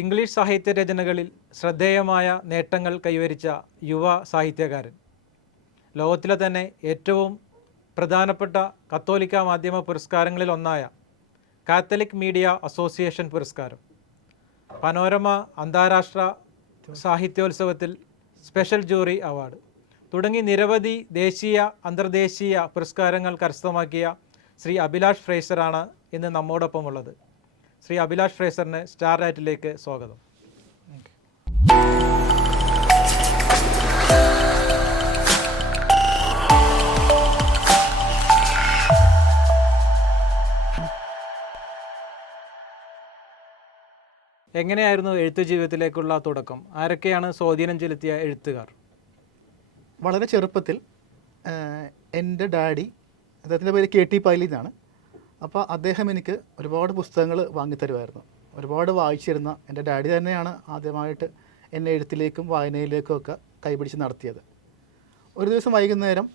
English സാഹിത്യ രചനകളിൽ ശ്രദ്ധേയമായ നേട്ടങ്ങൾ കൈവരിച്ച യുവ സാഹിത്യകാരൻ. ലോകത്തിലെ തന്നെ ഏറ്റവും പ്രധാനപ്പെട്ട കത്തോലിക്ക മാധ്യമ പുരസ്കാരങ്ങളിൽ ഒന്നായ കാത്തലിക് മീഡിയ അസോസിയേഷൻ പുരസ്കാരം, പനോരമ അന്താരാഷ്ട്ര സാഹിത്യോത്സവത്തിൽ സ്പെഷ്യൽ ജൂറി അവാർഡ് തുടങ്ങി നിരവധി ദേശീയ അന്തർദേശീയ പുരസ്കാരങ്ങൾ കരസ്ഥമാക്കിയ ശ്രീ അഭിലാഷ് ഫ്രേസറാണ് ഇന്ന് നമ്മോടൊപ്പമുള്ളത്. ശ്രീ അഭിലാഷ് ഫ്രേസറിന് സ്റ്റാർ ലൈറ്റിലേക്ക് സ്വാഗതം. എങ്ങനെയായിരുന്നു എഴുത്തു ജീവിതത്തിലേക്കുള്ള തുടക്കം? ആരൊക്കെയാണ് സ്വാധീനം ചെലുത്തിയ എഴുത്തുകാർ? വളരെ ചെറുപ്പത്തിൽ എൻ്റെ ഡാഡി, അദ്ദേഹത്തിൻ്റെ പേര് KT പൈലി എന്നാണ്. അപ്പോൾ അദ്ദേഹം എനിക്ക് ഒരുപാട് പുസ്തകങ്ങൾ വാങ്ങിത്തരുമായിരുന്നു. ഒരുപാട് വായിച്ചിരുന്ന എൻ്റെ ഡാഡി തന്നെയാണ് ആദ്യമായിട്ട് എന്നെ എഴുത്തിലേക്കും വായനയിലേക്കും ഒക്കെ കൈപിടിച്ച് നടത്തിയത്. ഒരു ദിവസം വൈകുന്നേരം,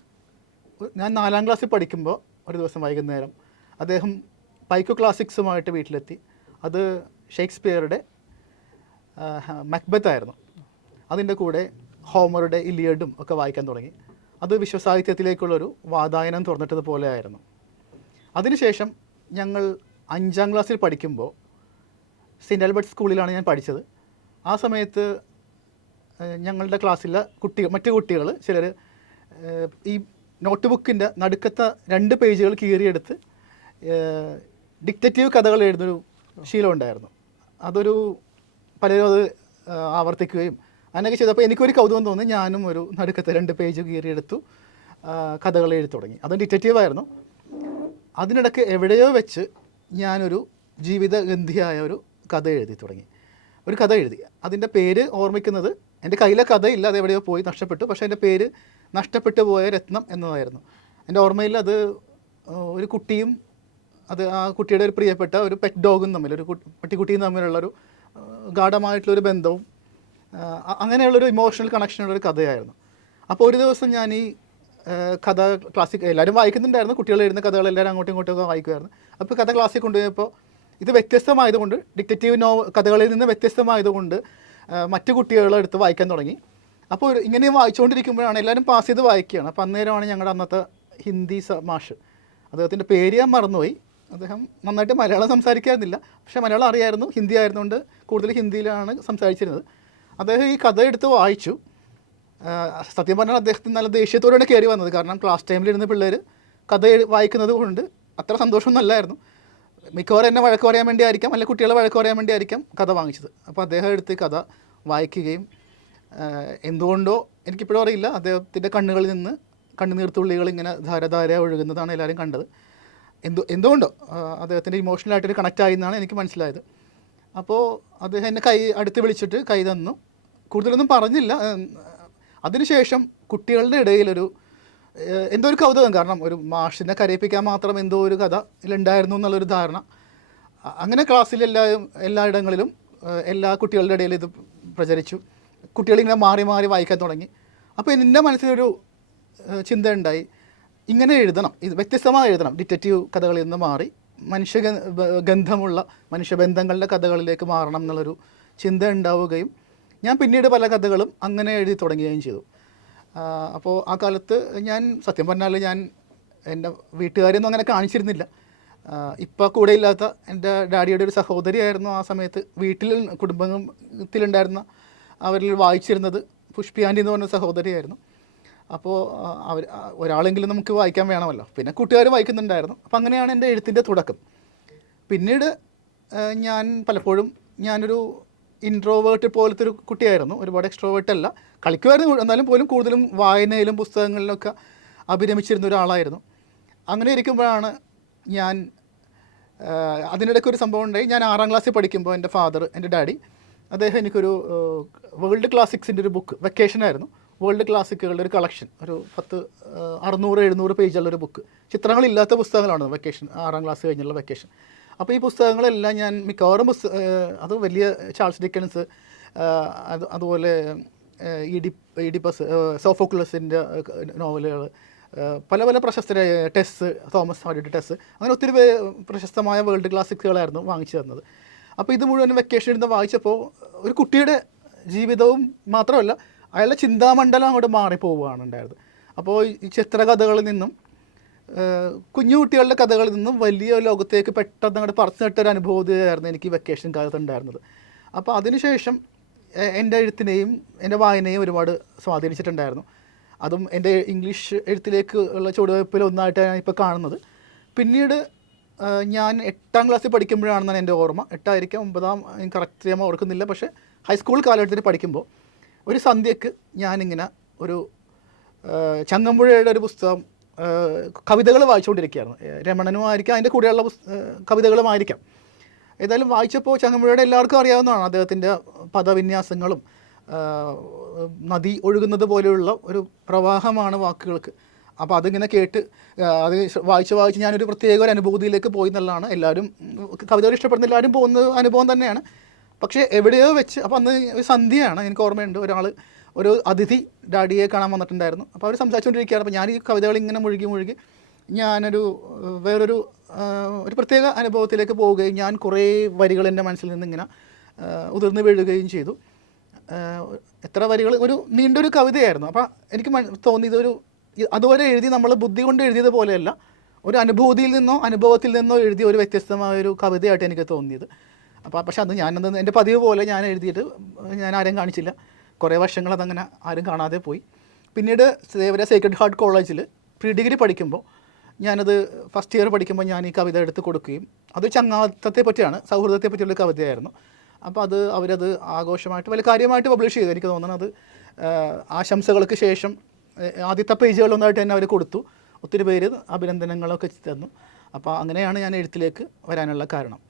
ഞാൻ 4ാം ക്ലാസ്സിൽ പഠിക്കുമ്പോൾ ഒരു ദിവസം വൈകുന്നേരം അദ്ദേഹം പൈക്കോ ക്ലാസിക്സുമായിട്ട് വീട്ടിലെത്തി. അത് ഷേക്സ്പിയറുടെ മക്ബത്ത് ആയിരുന്നു. അതിൻ്റെ കൂടെ ഹോമറുടെ ഇലിയഡും ഒക്കെ വായിക്കാൻ തുടങ്ങി. അത് വിശ്വസാഹിത്യത്തിലേക്കുള്ളൊരു വാതായനം തുറന്നിട്ടതുപോലെ ആയിരുന്നു. അതിനുശേഷം ഞങ്ങൾ 5ാം ക്ലാസ്സിൽ പഠിക്കുമ്പോൾ സെൻറ്റ് ആൽബർട്ട് സ്കൂളിലാണ് ഞാൻ പഠിച്ചത്. ആ സമയത്ത് ഞങ്ങളുടെ ക്ലാസ്സിലെ മറ്റു കുട്ടികൾ ചിലർ ഈ നോട്ട് ബുക്കിൻ്റെ നടുക്കത്തെ 2 പേജുകൾ കീറിയെടുത്ത് ഡിക്റ്റേറ്റീവ് കഥകൾ എഴുതുന്നൊരു ശീലം ഉണ്ടായിരുന്നു. അതൊരു പലരും അത് ആവർത്തിക്കുകയും അങ്ങനെയൊക്കെ ചെയ്തപ്പോൾ എനിക്കൊരു കൗതുകം തോന്നി. ഞാനും ഒരു നടുക്കത്തെ 2 പേജ് കീറിയെടുത്തു കഥകൾ എഴുതി തുടങ്ങി. അത് ഡിറ്റക്റ്റീവായിരുന്നു. അതിനിടയ്ക്ക് എവിടെയോ വെച്ച് ഞാനൊരു ജീവിതഗന്ധിയായ ഒരു കഥ എഴുതി തുടങ്ങി. ഒരു കഥ എഴുതി. അതിൻ്റെ പേര് ഓർമ്മിക്കുന്നത്, എൻ്റെ കയ്യിലെ കഥയില്ല, അത് എവിടെയോ പോയി നഷ്ടപ്പെട്ടു. പക്ഷേ എൻ്റെ പേര് നഷ്ടപ്പെട്ടു പോയ രത്നം എന്നതായിരുന്നു. എൻ്റെ ഓർമ്മയിൽ അത് ഒരു കുട്ടിയും ആ കുട്ടിയുടെ ഒരു പ്രിയപ്പെട്ട ഒരു പെറ്റ് ഡോഗും തമ്മിൽ, ഒരു പട്ടിക്കുട്ടിയും തമ്മിലുള്ളൊരു ഗാഢമായിട്ടുള്ളൊരു ബന്ധവും അങ്ങനെയുള്ളൊരു ഇമോഷണൽ കണക്ഷനുള്ളൊരു കഥയായിരുന്നു. അപ്പോൾ ഒരു ദിവസം ഞാൻ ഈ കഥ ക്ലാസ്സിൽ എല്ലാവരും വായിക്കുന്നുണ്ടായിരുന്നു. കുട്ടികൾ എഴുതുന്ന കഥകൾ എല്ലാവരും അങ്ങോട്ടും ഇങ്ങോട്ടും വായിക്കുമായിരുന്നു. അപ്പോൾ കഥ ക്ലാസ്സിൽ കൊണ്ടുപോയപ്പോൾ ഇത് വ്യത്യസ്തമായതുകൊണ്ട്, ഡിറ്റക്റ്റീവ് കഥകളിൽ നിന്ന് വ്യത്യസ്തമായതുകൊണ്ട് മറ്റു കുട്ടികളെടുത്ത് വായിക്കാൻ തുടങ്ങി. അപ്പോൾ ഇങ്ങനെ വായിച്ചുകൊണ്ടിരിക്കുമ്പോഴാണ് എല്ലാവരും പാസ് ചെയ്ത് വായിക്കുകയാണ്. അപ്പോൾ അന്നേരമാണ് ഞങ്ങളുടെ അന്നത്തെ ഹിന്ദി മാഷ്, അദ്ദേഹത്തിൻ്റെ പേര് ഞാൻ മറന്നുപോയി. അദ്ദേഹം നന്നായിട്ട് മലയാളം സംസാരിക്കായിരുന്നില്ല, പക്ഷേ മലയാളം അറിയായിരുന്നു. ഹിന്ദി ആയിരുന്നുകൊണ്ട് കൂടുതൽ ഹിന്ദിയിലാണ് സംസാരിച്ചിരുന്നത്. അദ്ദേഹം ഈ കഥ എടുത്ത് വായിച്ചു. സത്യം പറഞ്ഞാൽ അദ്ദേഹത്തിന് നല്ല ദേഷ്യത്തോടെയാണ് കയറി വന്നത്. കാരണം ക്ലാസ് ടൈമിലിരുന്ന പിള്ളേർ കഥ വായിക്കുന്നത് കൊണ്ട് അത്ര സന്തോഷമൊന്നും അല്ലായിരുന്നു. മിക്കവാറും എന്നെ വഴക്ക് പറയാൻ വേണ്ടി ആയിരിക്കാം, അല്ലെങ്കിൽ കുട്ടികളെ വഴക്ക് പറയാൻ വേണ്ടി ആയിരിക്കാം കഥ വാങ്ങിച്ചത്. അപ്പോൾ അദ്ദേഹം എടുത്ത് കഥ വായിക്കുകയും എന്തുകൊണ്ടോ എനിക്കിപ്പോഴും അറിയില്ല, അദ്ദേഹത്തിൻ്റെ കണ്ണുകളിൽ നിന്ന് കണ്ണുനീർത്തുള്ളികൾ ഇങ്ങനെ ധാരധാര ഒഴുകുന്നതാണ് എല്ലാവരും കണ്ടത്. എന്തുകൊണ്ടോ അദ്ദേഹത്തിൻ്റെ ഇമോഷണലായിട്ടൊരു കണക്റ്റായി എന്നാണ് എനിക്ക് മനസ്സിലായത്. അപ്പോൾ അദ്ദേഹം എന്നെ അടുത്ത് വിളിച്ചിട്ട് കൈ തന്നു. കൂടുതലൊന്നും പറഞ്ഞില്ല. അതിനുശേഷം കുട്ടികളുടെ ഇടയിലൊരു എന്തോ ഒരു കൗതുകം, കാരണം ഒരു മാഷിനെ കരയിപ്പിക്കാൻ മാത്രം എന്തോ ഒരു കഥ ഇതിലുണ്ടായിരുന്നു എന്നുള്ളൊരു ധാരണ. അങ്ങനെ ക്ലാസ്സിൽ എല്ലായിടങ്ങളിലും എല്ലാ കുട്ടികളുടെ ഇടയിൽ ഇത് പ്രചരിച്ചു. കുട്ടികളിങ്ങനെ മാറി മാറി വായിക്കാൻ തുടങ്ങി. അപ്പോൾ എൻ്റെ മനസ്സിലൊരു ചിന്ത ഉണ്ടായി, ഇങ്ങനെ എഴുതണം, ഇത് വ്യത്യസ്തമായി എഴുതണം. ഡിറ്റക്റ്റീവ് കഥകളിൽ നിന്ന് മാറി ഗന്ധമുള്ള മനുഷ്യബന്ധങ്ങളുടെ കഥകളിലേക്ക് മാറണം എന്നുള്ളൊരു ചിന്ത ഉണ്ടാവുകയും ഞാൻ പിന്നീട് പല കഥകളും അങ്ങനെ എഴുതി തുടങ്ങുകയും ചെയ്തു. അപ്പോൾ ആ കാലത്ത് ഞാൻ സത്യം പറഞ്ഞാൽ ഞാൻ എൻ്റെ വീട്ടുകാരെയൊന്നും അങ്ങനെ കാണിച്ചിരുന്നില്ല. ഇപ്പോൾ കൂടെ ഇല്ലാത്ത എൻ്റെ ഡാഡിയുടെ ഒരു സഹോദരിയായിരുന്നു ആ സമയത്ത് വീട്ടിൽ കുടുംബത്തിലുണ്ടായിരുന്ന അവരിൽ വായിച്ചിരുന്നത്. പുഷ്പി ആൻറ്റി എന്ന് പറഞ്ഞ സഹോദരിയായിരുന്നു. അപ്പോൾ ഒരാളെങ്കിലും നമുക്ക് വായിക്കാൻ വേണമല്ലോ, പിന്നെ കൂട്ടുകാർ വായിക്കുന്നുണ്ടായിരുന്നു. അപ്പോൾ അങ്ങനെയാണ് എൻ്റെ എഴുത്തിൻ്റെ തുടക്കം. പിന്നീട് ഞാൻ പലപ്പോഴും ഞാനൊരു ഇൻട്രോവേർട്ട് പോലത്തെ ഒരു കുട്ടിയായിരുന്നു. ഒരുപാട് എക്സ്ട്രോവേർട്ട് അല്ല, കളിക്കുമായിരുന്നു. എന്നാലും പോലും കൂടുതലും വായനയിലും പുസ്തകങ്ങളിലൊക്കെ അഭിരമിച്ചിരുന്ന ഒരാളായിരുന്നു. അങ്ങനെ ഇരിക്കുമ്പോഴാണ് ഞാൻ അതിനിടയ്ക്ക് ഒരു സംഭവം ഉണ്ടായി. ഞാൻ 6ാം ക്ലാസ്സിൽ പഠിക്കുമ്പോൾ എൻ്റെ ഫാദർ, എൻ്റെ ഡാഡി, അദ്ദേഹം എനിക്കൊരു വേൾഡ് ക്ലാസിക്സിൻ്റെ ഒരു ബുക്ക്, വെക്കേഷനായിരുന്നു, വേൾഡ് ക്ലാസിക്കുകളുടെ ഒരു കളക്ഷൻ, ഒരു 600-700 പേജുള്ളൊരു ബുക്ക്, ചിത്രങ്ങളില്ലാത്ത പുസ്തകങ്ങളാണ് വെക്കേഷൻ, 6ാം ക്ലാസ് കഴിഞ്ഞുള്ള വെക്കേഷൻ. അപ്പോൾ ഈ പുസ്തകങ്ങളെല്ലാം ഞാൻ മിക്കവാറും അത് വലിയ ചാൾസ് ഡിക്കൻസ്, അതുപോലെ ഈഡിപ്പസ്, സോഫോക്ലസിൻ്റെ നോവലുകൾ, പല പല പ്രശസ്തരായ തോമസ് ഹാർഡിയുടെ ടെസ്, അങ്ങനെ ഒത്തിരി പ്രശസ്തമായ വേൾഡ് ക്ലാസിക്കുകളായിരുന്നു വാങ്ങിച്ചു തന്നത്. അപ്പോൾ ഇത് മുഴുവൻ വെക്കേഷൻ ഇരുന്ന് വായിച്ചപ്പോൾ ഒരു കുട്ടിയുടെ ജീവിതവും മാത്രമല്ല അയാളുടെ ചിന്താമണ്ഡലം അങ്ങോട്ട് മാറിപ്പോവുകയാണ് ഉണ്ടായത്. അപ്പോൾ ഈ ചിത്രകഥകളിൽ നിന്നും കുഞ്ഞു കുട്ടികളുടെ കഥകളിൽ നിന്നും വലിയ ലോകത്തേക്ക് പെട്ടെന്ന് അങ്ങോട്ട് പറിച്ചു നട്ടൊരു അനുഭവമായിരുന്നു എനിക്ക് വെക്കേഷൻ കാലത്ത് ഉണ്ടായിരുന്നത്. അപ്പോൾ അതിനുശേഷം എൻ്റെ എഴുത്തിനെയും എൻ്റെ വായനയും ഒരുപാട് സ്വാധീനിച്ചിട്ടുണ്ടായിരുന്നു. അതും എൻ്റെ ഇംഗ്ലീഷ് എഴുത്തിലേക്ക് ഉള്ള ചുവടുവയ്പ്പിൽ ഒന്നായിട്ടാണ് ഞാൻ ഇപ്പോൾ കാണുന്നത്. പിന്നീട് ഞാൻ 8ാം ക്ലാസ്സിൽ പഠിക്കുമ്പോഴാണെന്നാണ് എൻ്റെ ഓർമ്മ, 8ആയിരിക്കാം 9ആം, എനിക്ക് കറക്റ്റ് ഞാൻ ഓർക്കുന്നില്ല. പക്ഷേ ഹൈസ്കൂൾ കാലഘട്ടത്തിൽ പഠിക്കുമ്പോൾ ഒരു സന്ധ്യക്ക് ഞാനിങ്ങനെ ഒരു ചങ്ങമ്പുഴയുടെ ഒരു പുസ്തകം കവിതകൾ വായിച്ചുകൊണ്ടിരിക്കുകയായിരുന്നു. രമണനുമായിരിക്കാം, അതിൻ്റെ കൂടെയുള്ള കവിതകളുമായിരിക്കാം. ഏതായാലും വായിച്ചപ്പോൾ ചങ്ങമ്പുഴയുടെ എല്ലാവർക്കും അറിയാവുന്നതാണ് അദ്ദേഹത്തിൻ്റെ പദവിന്യാസങ്ങളും നദി ഒഴുകുന്നത് പോലെയുള്ള ഒരു പ്രവാഹമാണ് വാക്കുകൾക്ക്. അപ്പോൾ അതിങ്ങനെ കേട്ട് അത് വായിച്ച് ഞാനൊരു പ്രത്യേക ഒരു അനുഭൂതിയിലേക്ക് പോയി എന്നുള്ളതാണ്. എല്ലാവരും കവിതകൾ ഇഷ്ടപ്പെടുന്ന എല്ലാവരും പോകുന്ന അനുഭവം തന്നെയാണ്. പക്ഷേ എവിടെയോ വെച്ച്, അപ്പോൾ അന്ന് സന്ധ്യയാണ്, എനിക്ക് ഓർമ്മയുണ്ട്, ഒരു അതിഥി ഡാഡിയെ കാണാൻ വന്നിട്ടുണ്ടായിരുന്നു. അപ്പോൾ അവർ സംസാരിച്ചുകൊണ്ടിരിക്കുകയാണ്. അപ്പോൾ ഞാൻ ഈ കവിതകൾ ഇങ്ങനെ മുഴുകി ഞാനൊരു വേറൊരു പ്രത്യേക അനുഭവത്തിലേക്ക് പോവുകയും ഞാൻ കുറേ വരികൾ എൻ്റെ മനസ്സിൽ നിന്ന് ഇങ്ങനെ ഉതിർന്ന് വീഴുകയും ചെയ്തു. എത്ര വരികൾ, ഒരു നീണ്ടൊരു കവിതയായിരുന്നു. അപ്പോൾ എനിക്ക് തോന്നിയത് അതുവരെ എഴുതി നമ്മൾ ബുദ്ധി കൊണ്ട് എഴുതിയത് പോലെയല്ല, ഒരു അനുഭൂതിയിൽ നിന്നോ അനുഭവത്തിൽ നിന്നോ എഴുതിയ ഒരു വ്യത്യസ്തമായൊരു കവിതയായിട്ട് എനിക്ക് തോന്നിയത്. അപ്പോൾ പക്ഷെ അത് ഞാനത് എൻ്റെ പതിവ് പോലെ ഞാൻ എഴുതിയിട്ട് ഞാൻ ആരെയും കാണിച്ചില്ല. കുറേ വർഷങ്ങൾ അതങ്ങനെ ആരും കാണാതെ പോയി. പിന്നീട് സേക്രഡ് ഹാർട്ട് കോളേജിൽ പ്രീ ഡിഗ്രി പഠിക്കുമ്പോൾ ഞാനത് ഫസ്റ്റ് ഇയർ പഠിക്കുമ്പോൾ ഞാൻ ഈ കവിത എടുത്ത് കൊടുക്കുകയും അത് ചങ്ങാത്തത്തെ പറ്റിയാണ്, സൗഹൃദത്തെ പറ്റിയുള്ള കവിതയായിരുന്നു. അപ്പോൾ അവരത് ആഘോഷമായിട്ട് വലിയ കാര്യമായിട്ട് പബ്ലിഷ് ചെയ്തു. എനിക്ക് തോന്നുന്നത് ആശംസകൾക്ക് ശേഷം ആദ്യത്തെ പേജുകളൊന്നായിട്ട് തന്നെ അവർ കൊടുത്തു. ഒത്തിരി പേര് അഭിനന്ദനങ്ങളൊക്കെ തന്നു. അപ്പോൾ അങ്ങനെയാണ് ഞാൻ എഴുത്തിലേക്ക് വരാനുള്ള കാരണം.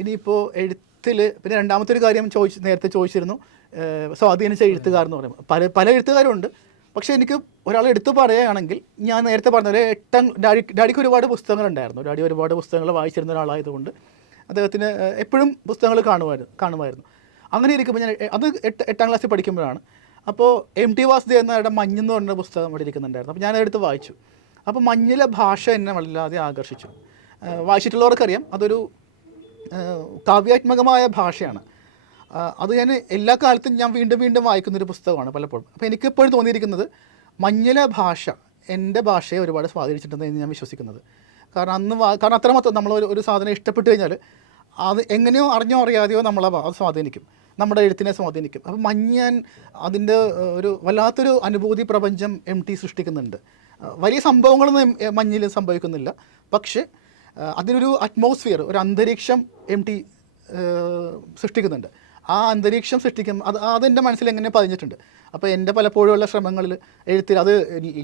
ഇനിയിപ്പോൾ എഴുത്തിൽ പിന്നെ രണ്ടാമത്തെ ഒരു കാര്യം നേരത്തെ ചോദിച്ചിരുന്നു, സ്വാധീനിച്ച എഴുത്തുകാർ എന്ന് പറയുമ്പോൾ പല എഴുത്തുകാരുണ്ട്. പക്ഷേ എനിക്ക് ഒരാൾ എടുത്തു പറയുകയാണെങ്കിൽ ഞാൻ നേരത്തെ പറഞ്ഞ ഒരു ഡാഡിക്ക് ഒരുപാട് പുസ്തകങ്ങളുണ്ടായിരുന്നു. ഡാഡി ഒരുപാട് പുസ്തകങ്ങൾ വായിച്ചിരുന്ന ഒരാളായതുകൊണ്ട് അദ്ദേഹത്തിന് എപ്പോഴും പുസ്തകങ്ങൾ കാണുമായിരുന്നു. അങ്ങനെ ഇരിക്കുമ്പോൾ ഞാൻ അത് 8ാം ക്ലാസ്സിൽ പഠിക്കുമ്പോഴാണ്. അപ്പോൾ MT വാസുദേവൻ നായരുടെ മഞ്ഞെന്ന് പറഞ്ഞ പുസ്തകം അവിടെ ഇരിക്കുന്നുണ്ടായിരുന്നു. അപ്പോൾ ഞാനതെടുത്ത് വായിച്ചു. അപ്പോൾ മഞ്ഞിലെ ഭാഷ എന്നെ വല്ലാതെ ആകർഷിച്ചു. വായിച്ചിട്ടുള്ളവർക്കറിയാം അതൊരു കാവ്യാത്മകമായ ഭാഷയാണ്. അത് ഞാൻ എല്ലാ കാലത്തും ഞാൻ വീണ്ടും വായിക്കുന്നൊരു പുസ്തകമാണ് പലപ്പോഴും. അപ്പോൾ എനിക്കെപ്പോഴും തോന്നിയിരിക്കുന്നത് മഞ്ഞിലെ ഭാഷ എൻ്റെ ഭാഷയെ ഒരുപാട് സ്വാധീനിച്ചിട്ടുണ്ടെന്ന് ഞാൻ വിശ്വസിക്കുന്നത്. കാരണം അത്രമാത്രം നമ്മൾ ഒരു സാധനം ഇഷ്ടപ്പെട്ട് കഴിഞ്ഞാൽ അത് എങ്ങനെയോ അറിഞ്ഞോ അറിയാതെയോ നമ്മളെ അത് സ്വാധീനിക്കും, നമ്മുടെ എഴുത്തിനെ സ്വാധീനിക്കും. അപ്പോൾ മഞ്ഞൻ അതിൻ്റെ ഒരു വല്ലാത്തൊരു അനുഭൂതി പ്രപഞ്ചം MT സൃഷ്ടിക്കുന്നുണ്ട്. വലിയ സംഭവങ്ങളൊന്നും മഞ്ഞിൽ സംഭവിക്കുന്നില്ല, പക്ഷേ അതിനൊരു അറ്റ്മോസ്ഫിയർ, ഒരു അന്തരീക്ഷം MT സൃഷ്ടിക്കുന്നുണ്ട്. ആ അന്തരീക്ഷം അതെൻ്റെ മനസ്സിൽ എങ്ങനെ പതിഞ്ഞിട്ടുണ്ട്. അപ്പോൾ എൻ്റെ പലപ്പോഴുമുള്ള ശ്രമങ്ങളിൽ എഴുത്തിൽ, അത്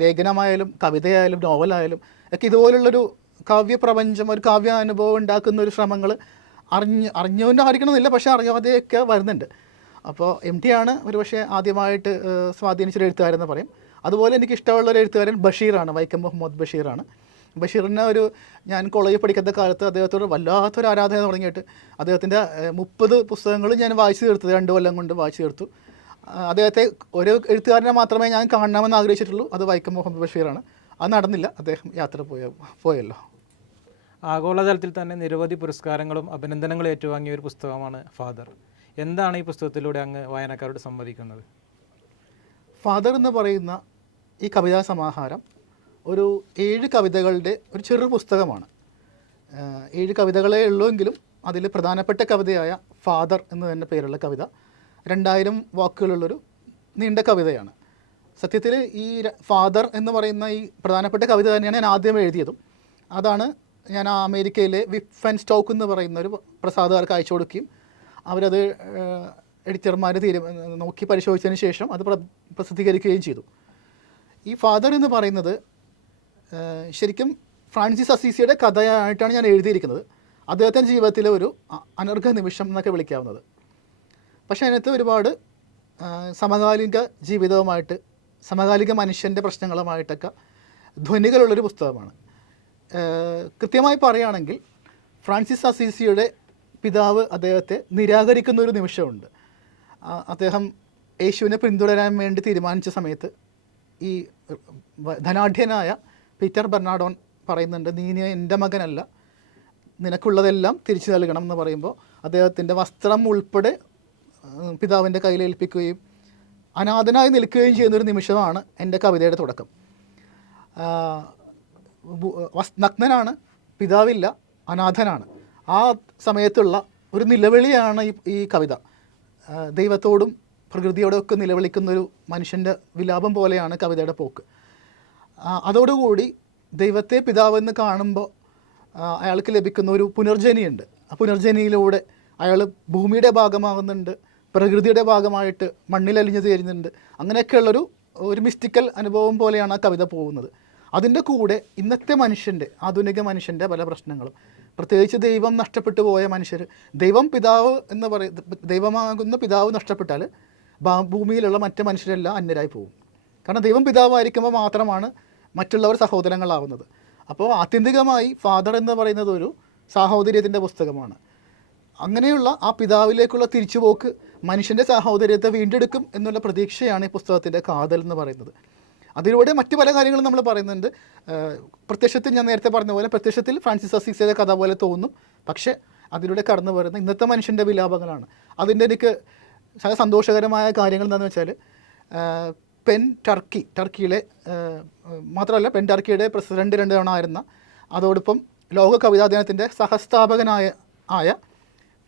ലേഖനമായാലും കവിതയായാലും നോവലായാലും ഒക്കെ ഇതുപോലുള്ളൊരു കാവ്യപ്രപഞ്ചം, ഒരു കാവ്യാനുഭവം ഉണ്ടാക്കുന്ന ഒരു ശ്രമങ്ങൾ അറിഞ്ഞുകൊണ്ടായിരിക്കണമെന്നില്ല, പക്ഷേ അറിയാതെയൊക്കെ വരുന്നുണ്ട്. അപ്പോൾ MT ആണ് ഒരുപക്ഷെ ആദ്യമായിട്ട് സ്വാധീനിച്ചൊരു എഴുത്തുകാരെന്ന് പറയും. അതുപോലെ എനിക്ക് ഇഷ്ടമുള്ളൊരു എഴുത്തുകാരൻ ബഷീറാണ്, വൈക്കം മുഹമ്മദ് ബഷീറാണ്. ബഷീറിനെ ഞാൻ കോളേജിൽ പഠിക്കുന്ന കാലത്ത് അദ്ദേഹത്തോട് വല്ലാത്തൊരു ആരാധന തുടങ്ങിയിട്ട് അദ്ദേഹത്തിൻ്റെ 30 പുസ്തകങ്ങൾ ഞാൻ വായിച്ചു തീർത്തത് 2 കൊല്ലം കൊണ്ട് വായിച്ചു തീർത്തു. അദ്ദേഹത്തെ ഒരു എഴുത്തുകാരനെ മാത്രമേ ഞാൻ കാണണമെന്ന് ആഗ്രഹിച്ചിട്ടുള്ളൂ, അത് വൈക്കം മുഹമ്മദ് ബഷീറാണ്. അത് നടന്നില്ല, അദ്ദേഹം യാത്ര പോയല്ലോ. ആഗോളതലത്തിൽ തന്നെ നിരവധി പുരസ്കാരങ്ങളും അഭിനന്ദനങ്ങളും ഏറ്റുവാങ്ങിയ ഒരു പുസ്തകമാണ് ഫാദർ. എന്താണ് ഈ പുസ്തകത്തിലൂടെ അങ്ങ് വായനക്കാരോട് സംവദിക്കുന്നത്? ഫാദർ എന്ന് പറയുന്ന ഈ കവിതാ സമാഹാരം ഒരു 7 കവിതകളുടെ ഒരു ചെറു പുസ്തകമാണ്. 7 കവിതകളേ ഉള്ളൂവെങ്കിലും അതിൽ പ്രധാനപ്പെട്ട കവിതയായ ഫാദർ എന്ന് തന്നെ പേരുള്ള കവിത 2000 വാക്കുകളുള്ളൊരു നീണ്ട കവിതയാണ്. സത്യത്തിൽ ഈ ഫാദർ എന്ന് പറയുന്ന ഈ പ്രധാനപ്പെട്ട കവിത തന്നെയാണ് ഞാൻ ആദ്യം എഴുതിയതും. അതാണ് ഞാൻ അമേരിക്കയിലെ വിഫ് ആൻഡ് സ്റ്റോക്ക് എന്ന് പറയുന്ന ഒരു പ്രസാധകർക്ക് അയച്ചു കൊടുക്കുകയും അവരത് എഡിറ്റർമാർ നോക്കി പരിശോധിച്ചതിന് ശേഷം അത് പ്രസിദ്ധീകരിക്കുകയും ചെയ്തു. ഈ ഫാദർ എന്ന് പറയുന്നത് ശരിക്കും ഫ്രാൻസിസ് അസീസിയുടെ കഥയായിട്ടാണ് ഞാൻ എഴുതിയിരിക്കുന്നത്. അദ്ദേഹത്തിൻ്റെ ജീവിതത്തിലെ ഒരു അനർഘ നിമിഷം എന്നൊക്കെ വിളിക്കാവുന്നത്. പക്ഷേ അതിനകത്ത് ഒരുപാട് സമകാലിക ജീവിതവുമായിട്ട്, സമകാലിക മനുഷ്യൻ്റെ പ്രശ്നങ്ങളുമായിട്ടൊക്കെ ധ്വനികളുള്ളൊരു പുസ്തകമാണ്. കൃത്യമായി പറയുകയാണെങ്കിൽ ഫ്രാൻസിസ് അസീസിയുടെ പിതാവ് അദ്ദേഹത്തെ നിരാകരിക്കുന്നൊരു നിമിഷമുണ്ട്. അദ്ദേഹം യേശുവിനെ പിന്തുടരാൻ വേണ്ടി തീരുമാനിച്ച സമയത്ത് ഈ ധനാഢ്യനായ പീറ്റർ ബെർണാഡോൺ പറയുന്നുണ്ട്, നീ എൻ്റെ മകനല്ല, നിനക്കുള്ളതെല്ലാം തിരിച്ചു നൽകണം എന്ന് പറയുമ്പോൾ അദ്ദേഹത്തിൻ്റെ വസ്ത്രം ഉൾപ്പെടെ പിതാവിൻ്റെ കയ്യിൽ ഏൽപ്പിക്കുകയും അനാഥനായി നിൽക്കുകയും ചെയ്യുന്നൊരു നിമിഷമാണ് എൻ്റെ കവിതയുടെ തുടക്കം. നഗ്നനാണ്, പിതാവില്ല, അനാഥനാണ്. ആ സമയത്തുള്ള ഒരു നിലവിളിയാണ് ഈ കവിത. ദൈവത്തോടും പ്രകൃതിയോടും ഒക്കെ നിലവിളിക്കുന്നൊരു മനുഷ്യൻ്റെ വിലാപം പോലെയാണ് കവിതയുടെ പോക്ക്. അതോടുകൂടി ദൈവത്തെ പിതാവെന്ന് കാണുമ്പോൾ അയാൾക്ക് ലഭിക്കുന്ന ഒരു പുനർജനിയുണ്ട്. ആ പുനർജനിയിലൂടെ അയാൾ ഭൂമിയുടെ ഭാഗമാകുന്നുണ്ട്, പ്രകൃതിയുടെ ഭാഗമായിട്ട് മണ്ണിലലിഞ്ഞു ചേരുന്നുണ്ട്. അങ്ങനെയൊക്കെയുള്ളൊരു മിസ്റ്റിക്കൽ അനുഭവം പോലെയാണ് ആ കവിത പോകുന്നത്. അതിൻ്റെ കൂടെ ഇന്നത്തെ മനുഷ്യൻ്റെ, ആധുനിക മനുഷ്യൻ്റെ പല പ്രശ്നങ്ങളും, പ്രത്യേകിച്ച് ദൈവം നഷ്ടപ്പെട്ടു പോയ മനുഷ്യർ, പിതാവ് എന്ന് ദൈവമാകുന്ന പിതാവ് നഷ്ടപ്പെട്ടാൽ ഭൂമിയിലുള്ള മറ്റ് മനുഷ്യരെല്ലാം അന്യരായി പോകും. കാരണം ദൈവം പിതാവായിരിക്കുമ്പോൾ മാത്രമാണ് മറ്റുള്ളവർ സഹോദരങ്ങളാവുന്നത്. അപ്പോൾ ആത്യന്തികമായി ഫാദർ എന്ന് പറയുന്നത് ഒരു സാഹോദര്യത്തിൻ്റെ പുസ്തകമാണ്. അങ്ങനെയുള്ള ആ പിതാവിലേക്കുള്ള തിരിച്ചുപോക്ക് മനുഷ്യൻ്റെ സാഹോദര്യത്തെ വീണ്ടെടുക്കും എന്നുള്ള പ്രതീക്ഷയാണ് ഈ പുസ്തകത്തിൻ്റെ കാതൽ എന്ന് പറയുന്നത്. അതിലൂടെ മറ്റ് പല കാര്യങ്ങളും നമ്മൾ പറയുന്നുണ്ട്. പ്രത്യക്ഷത്തിൽ ഞാൻ നേരത്തെ പറഞ്ഞ പോലെ പ്രത്യക്ഷത്തിൽ ഫ്രാൻസിസ് അസീസിയുടെ കഥ പോലെ തോന്നും, പക്ഷേ അതിലൂടെ കടന്നു വരുന്ന ഇന്നത്തെ മനുഷ്യൻ്റെ വിലാപങ്ങളാണ്. അതിൻ്റെ എനിക്ക് വളരെ സന്തോഷകരമായ കാര്യങ്ങൾ എന്താണെന്ന് വെച്ചാൽ, ടർക്കിയിലെ മാത്രമല്ല ടർക്കിയുടെ പ്രസിഡന്റ് 2 തവണ ആയിരുന്ന, അതോടൊപ്പം ലോക കവിതാ ദിനത്തിൻ്റെ സഹസ്ഥാപകനായ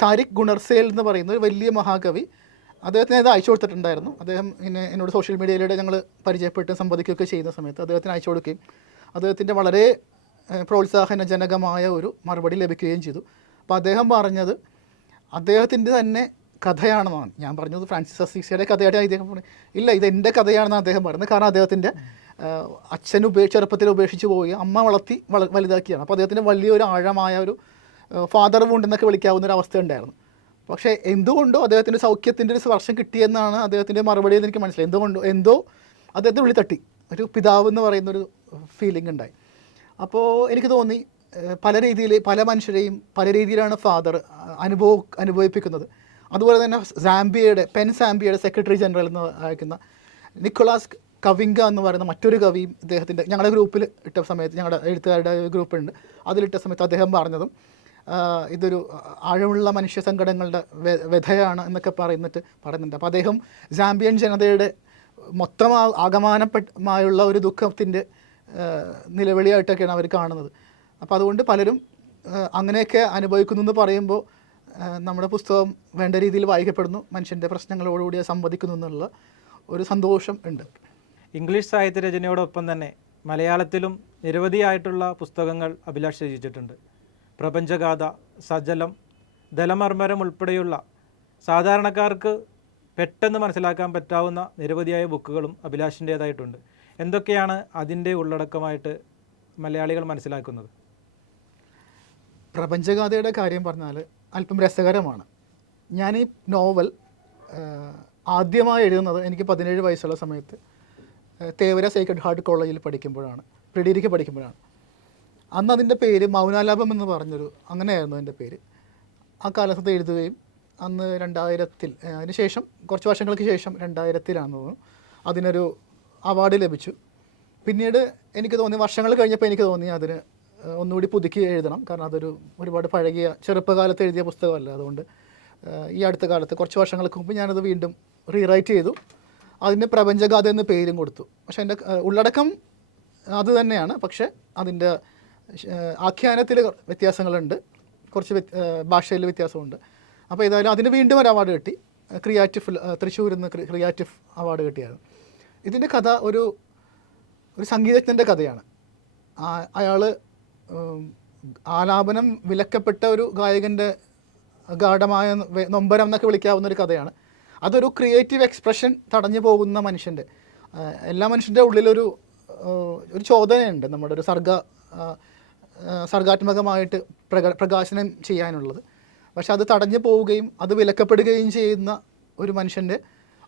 താരിഖ് ഗുണർസേൽ എന്ന് പറയുന്ന ഒരു വലിയ മഹാകവി, അദ്ദേഹത്തിന് ഇത് അയച്ചു കൊടുത്തിട്ടുണ്ടായിരുന്നു. അദ്ദേഹം എന്നോട് സോഷ്യൽ മീഡിയയിലൂടെ ഞങ്ങൾ പരിചയപ്പെട്ട് സംവദിക്കുകയൊക്കെ ചെയ്യുന്ന സമയത്ത് അദ്ദേഹത്തിന് അയച്ചു കൊടുക്കുകയും അദ്ദേഹത്തിൻ്റെ വളരെ പ്രോത്സാഹനജനകമായ ഒരു മറുപടി ലഭിക്കുകയും ചെയ്തു. അപ്പോൾ അദ്ദേഹം പറഞ്ഞത് അദ്ദേഹത്തിൻ്റെ തന്നെ കഥയാണെന്നാണ്. ഞാൻ പറഞ്ഞത് ഫ്രാൻസിസ് അസീസിയുടെ കഥയായിട്ട് അദ്ദേഹം പറഞ്ഞു, ഇല്ല ഇത് എൻ്റെ കഥയാണെന്നാണ് അദ്ദേഹം പറയുന്നത്. കാരണം അദ്ദേഹത്തിൻ്റെ അച്ഛൻ ചെറുപ്പത്തിൽ ഉപേക്ഷിച്ച് പോയി, അമ്മ വളർത്തി വലുതാക്കിയാണ്. അപ്പോൾ അദ്ദേഹത്തിൻ്റെ വലിയൊരു ആഴമായ ഒരു ഫാദർ വുണ്ട് എന്നൊക്കെ വിളിക്കാവുന്ന ഒരു അവസ്ഥ ഉണ്ടായിരുന്നു. പക്ഷേ എന്തുകൊണ്ടോ അദ്ദേഹത്തിൻ്റെ സൗഖ്യത്തിൻ്റെ ഒരു സ്പർശം കിട്ടിയെന്നാണ് അദ്ദേഹത്തിൻ്റെ മറുപടി എന്ന് എനിക്ക് മനസ്സിലായി. എന്തോ അദ്ദേഹത്തെ വിളി തട്ടി, ഒരു പിതാവ് എന്ന് പറയുന്നൊരു ഫീലിംഗ് ഉണ്ടായി. അപ്പോൾ എനിക്ക് തോന്നി പല രീതിയിൽ പല മനുഷ്യരെയും പല രീതിയിലാണ് ഫാദർ അനുഭവിപ്പിക്കുന്നത്. അതുപോലെ തന്നെ സാംബിയയുടെ സെക്രട്ടറി ജനറൽ എന്ന് അയക്കുന്ന നിക്കോളാസ് കവിങ്ക എന്ന് പറയുന്ന മറ്റൊരു കവിയും ഇദ്ദേഹത്തിൻ്റെ ഞങ്ങളുടെ ഗ്രൂപ്പിൽ ഇട്ട സമയത്ത്, ഞങ്ങളുടെ എഴുത്തുകാരുടെ ഗ്രൂപ്പുണ്ട്, അതിലിട്ട സമയത്ത് അദ്ദേഹം പറഞ്ഞതും ഇതൊരു ആഴമുള്ള മനുഷ്യ സങ്കടങ്ങളുടെ വ്യഥയാണ് എന്നൊക്കെ പറയുന്നുണ്ട്. അപ്പോൾ അദ്ദേഹം സാംബിയൻ ജനതയുടെ മൊത്തം ആകമാനമായുള്ള ഒരു ദുഃഖത്തിൻ്റെ നിലവിളിയായിട്ടൊക്കെയാണ് അവർ കാണുന്നത്. അപ്പോൾ അതുകൊണ്ട് പലരും അങ്ങനെയൊക്കെ അനുഭവിക്കുന്നു എന്ന് പറയുമ്പോൾ നമ്മുടെ പുസ്തകം വേണ്ട രീതിയിൽ വായിക്കപ്പെടുന്നു, മനുഷ്യൻ്റെ പ്രശ്നങ്ങളോടുകൂടി സംവദിക്കുന്നു എന്നുള്ള ഒരു സന്തോഷം ഉണ്ട്. ഇംഗ്ലീഷ് സാഹിത്യ രചനയോടൊപ്പം തന്നെ മലയാളത്തിലും നിരവധിയായിട്ടുള്ള പുസ്തകങ്ങൾ അഭിലാഷ് രചിച്ചിട്ടുണ്ട്. പ്രപഞ്ചഗാഥ, സജലം, ദലമർമരം ഉൾപ്പെടെയുള്ള സാധാരണക്കാർക്ക് പെട്ടെന്ന് മനസ്സിലാക്കാൻ പറ്റാവുന്ന നിരവധിയായ ബുക്കുകളും അഭിലാഷിൻ്റേതായിട്ടുണ്ട്. എന്തൊക്കെയാണ് അതിൻ്റെ ഉള്ളടക്കമായിട്ട് മലയാളികൾ മനസ്സിലാക്കുന്നത്? പ്രപഞ്ചഗാഥയുടെ കാര്യം പറഞ്ഞാൽ അല്പം രസകരമാണ്. ഞാൻ ഈ നോവൽ ആദ്യമായി എഴുതുന്നത് എനിക്ക് 17 വയസ്സുള്ള സമയത്ത് തേവര സേക്രഡ് ഹാർട്ട് കോളേജിൽ പഠിക്കുമ്പോഴാണ്, പ്രിഡിഗ്രിക്ക് പഠിക്കുമ്പോഴാണ്. അന്ന് അതിൻ്റെ പേര് മൗനാലാപം എന്ന് പറഞ്ഞൊരു, അങ്ങനെയായിരുന്നു അതിൻ്റെ പേര്. ആ കാലത്ത് എഴുതുകയും അന്ന് 2000-ൽ, അതിന് ശേഷം കുറച്ച് വർഷങ്ങൾക്ക് ശേഷം 2000-ലാണെന്ന് തോന്നുന്നു, അതിനൊരു അവാർഡ് ലഭിച്ചു. പിന്നീട് എനിക്ക് തോന്നി, വർഷങ്ങൾ കഴിഞ്ഞപ്പോൾ എനിക്ക് തോന്നി അതിന് ഒന്നുകൂടി പുതുക്കി എഴുതണം. കാരണം അതൊരു ഒരുപാട് പഴകിയ ചെറുപ്പകാലത്ത് എഴുതിയ പുസ്തകമല്ല. അതുകൊണ്ട് ഈ അടുത്ത കാലത്ത് കുറച്ച് വർഷങ്ങൾക്ക് മുമ്പ് ഞാനത് വീണ്ടും റീറൈറ്റ് ചെയ്തു. അതിന് പ്രപഞ്ചഗാഥ എന്ന പേരും കൊടുത്തു. പക്ഷേ എൻ്റെ ഉള്ളടക്കം അത് തന്നെയാണ്, പക്ഷേ അതിൻ്റെ ആഖ്യാനത്തിൽ വ്യത്യാസങ്ങളുണ്ട്, കുറച്ച് ഭാഷയിൽ വ്യത്യാസമുണ്ട്. അപ്പോൾ ഏതായാലും അതിന് വീണ്ടും ഒരു അവാർഡ് കിട്ടി. തൃശ്ശൂരിൽ നിന്ന് ക്രിയേറ്റീവ് അവാർഡ് കിട്ടിയായിരുന്നു. ഇതിൻ്റെ കഥ ഒരു സംഗീതജ്ഞൻ്റെ കഥയാണ്. അയാൾ ആലാപനം വിലക്കപ്പെട്ട ഒരു ഗായകൻ്റെ ഗാഢമായ നൊമ്പരം എന്നൊക്കെ വിളിക്കാവുന്ന ഒരു കഥയാണ്. അതൊരു ക്രിയേറ്റീവ് എക്സ്പ്രഷൻ തടഞ്ഞു പോകുന്ന മനുഷ്യൻ്റെ, എല്ലാ മനുഷ്യൻ്റെ ഉള്ളിലൊരു ചോദനയുണ്ട്, നമ്മുടെ ഒരു സർഗാത്മകമായിട്ട് പ്രകാശനം ചെയ്യാനുള്ളത്. പക്ഷെ അത് തടഞ്ഞു പോവുകയും അത് വിലക്കപ്പെടുകയും ചെയ്യുന്ന ഒരു മനുഷ്യൻ്റെ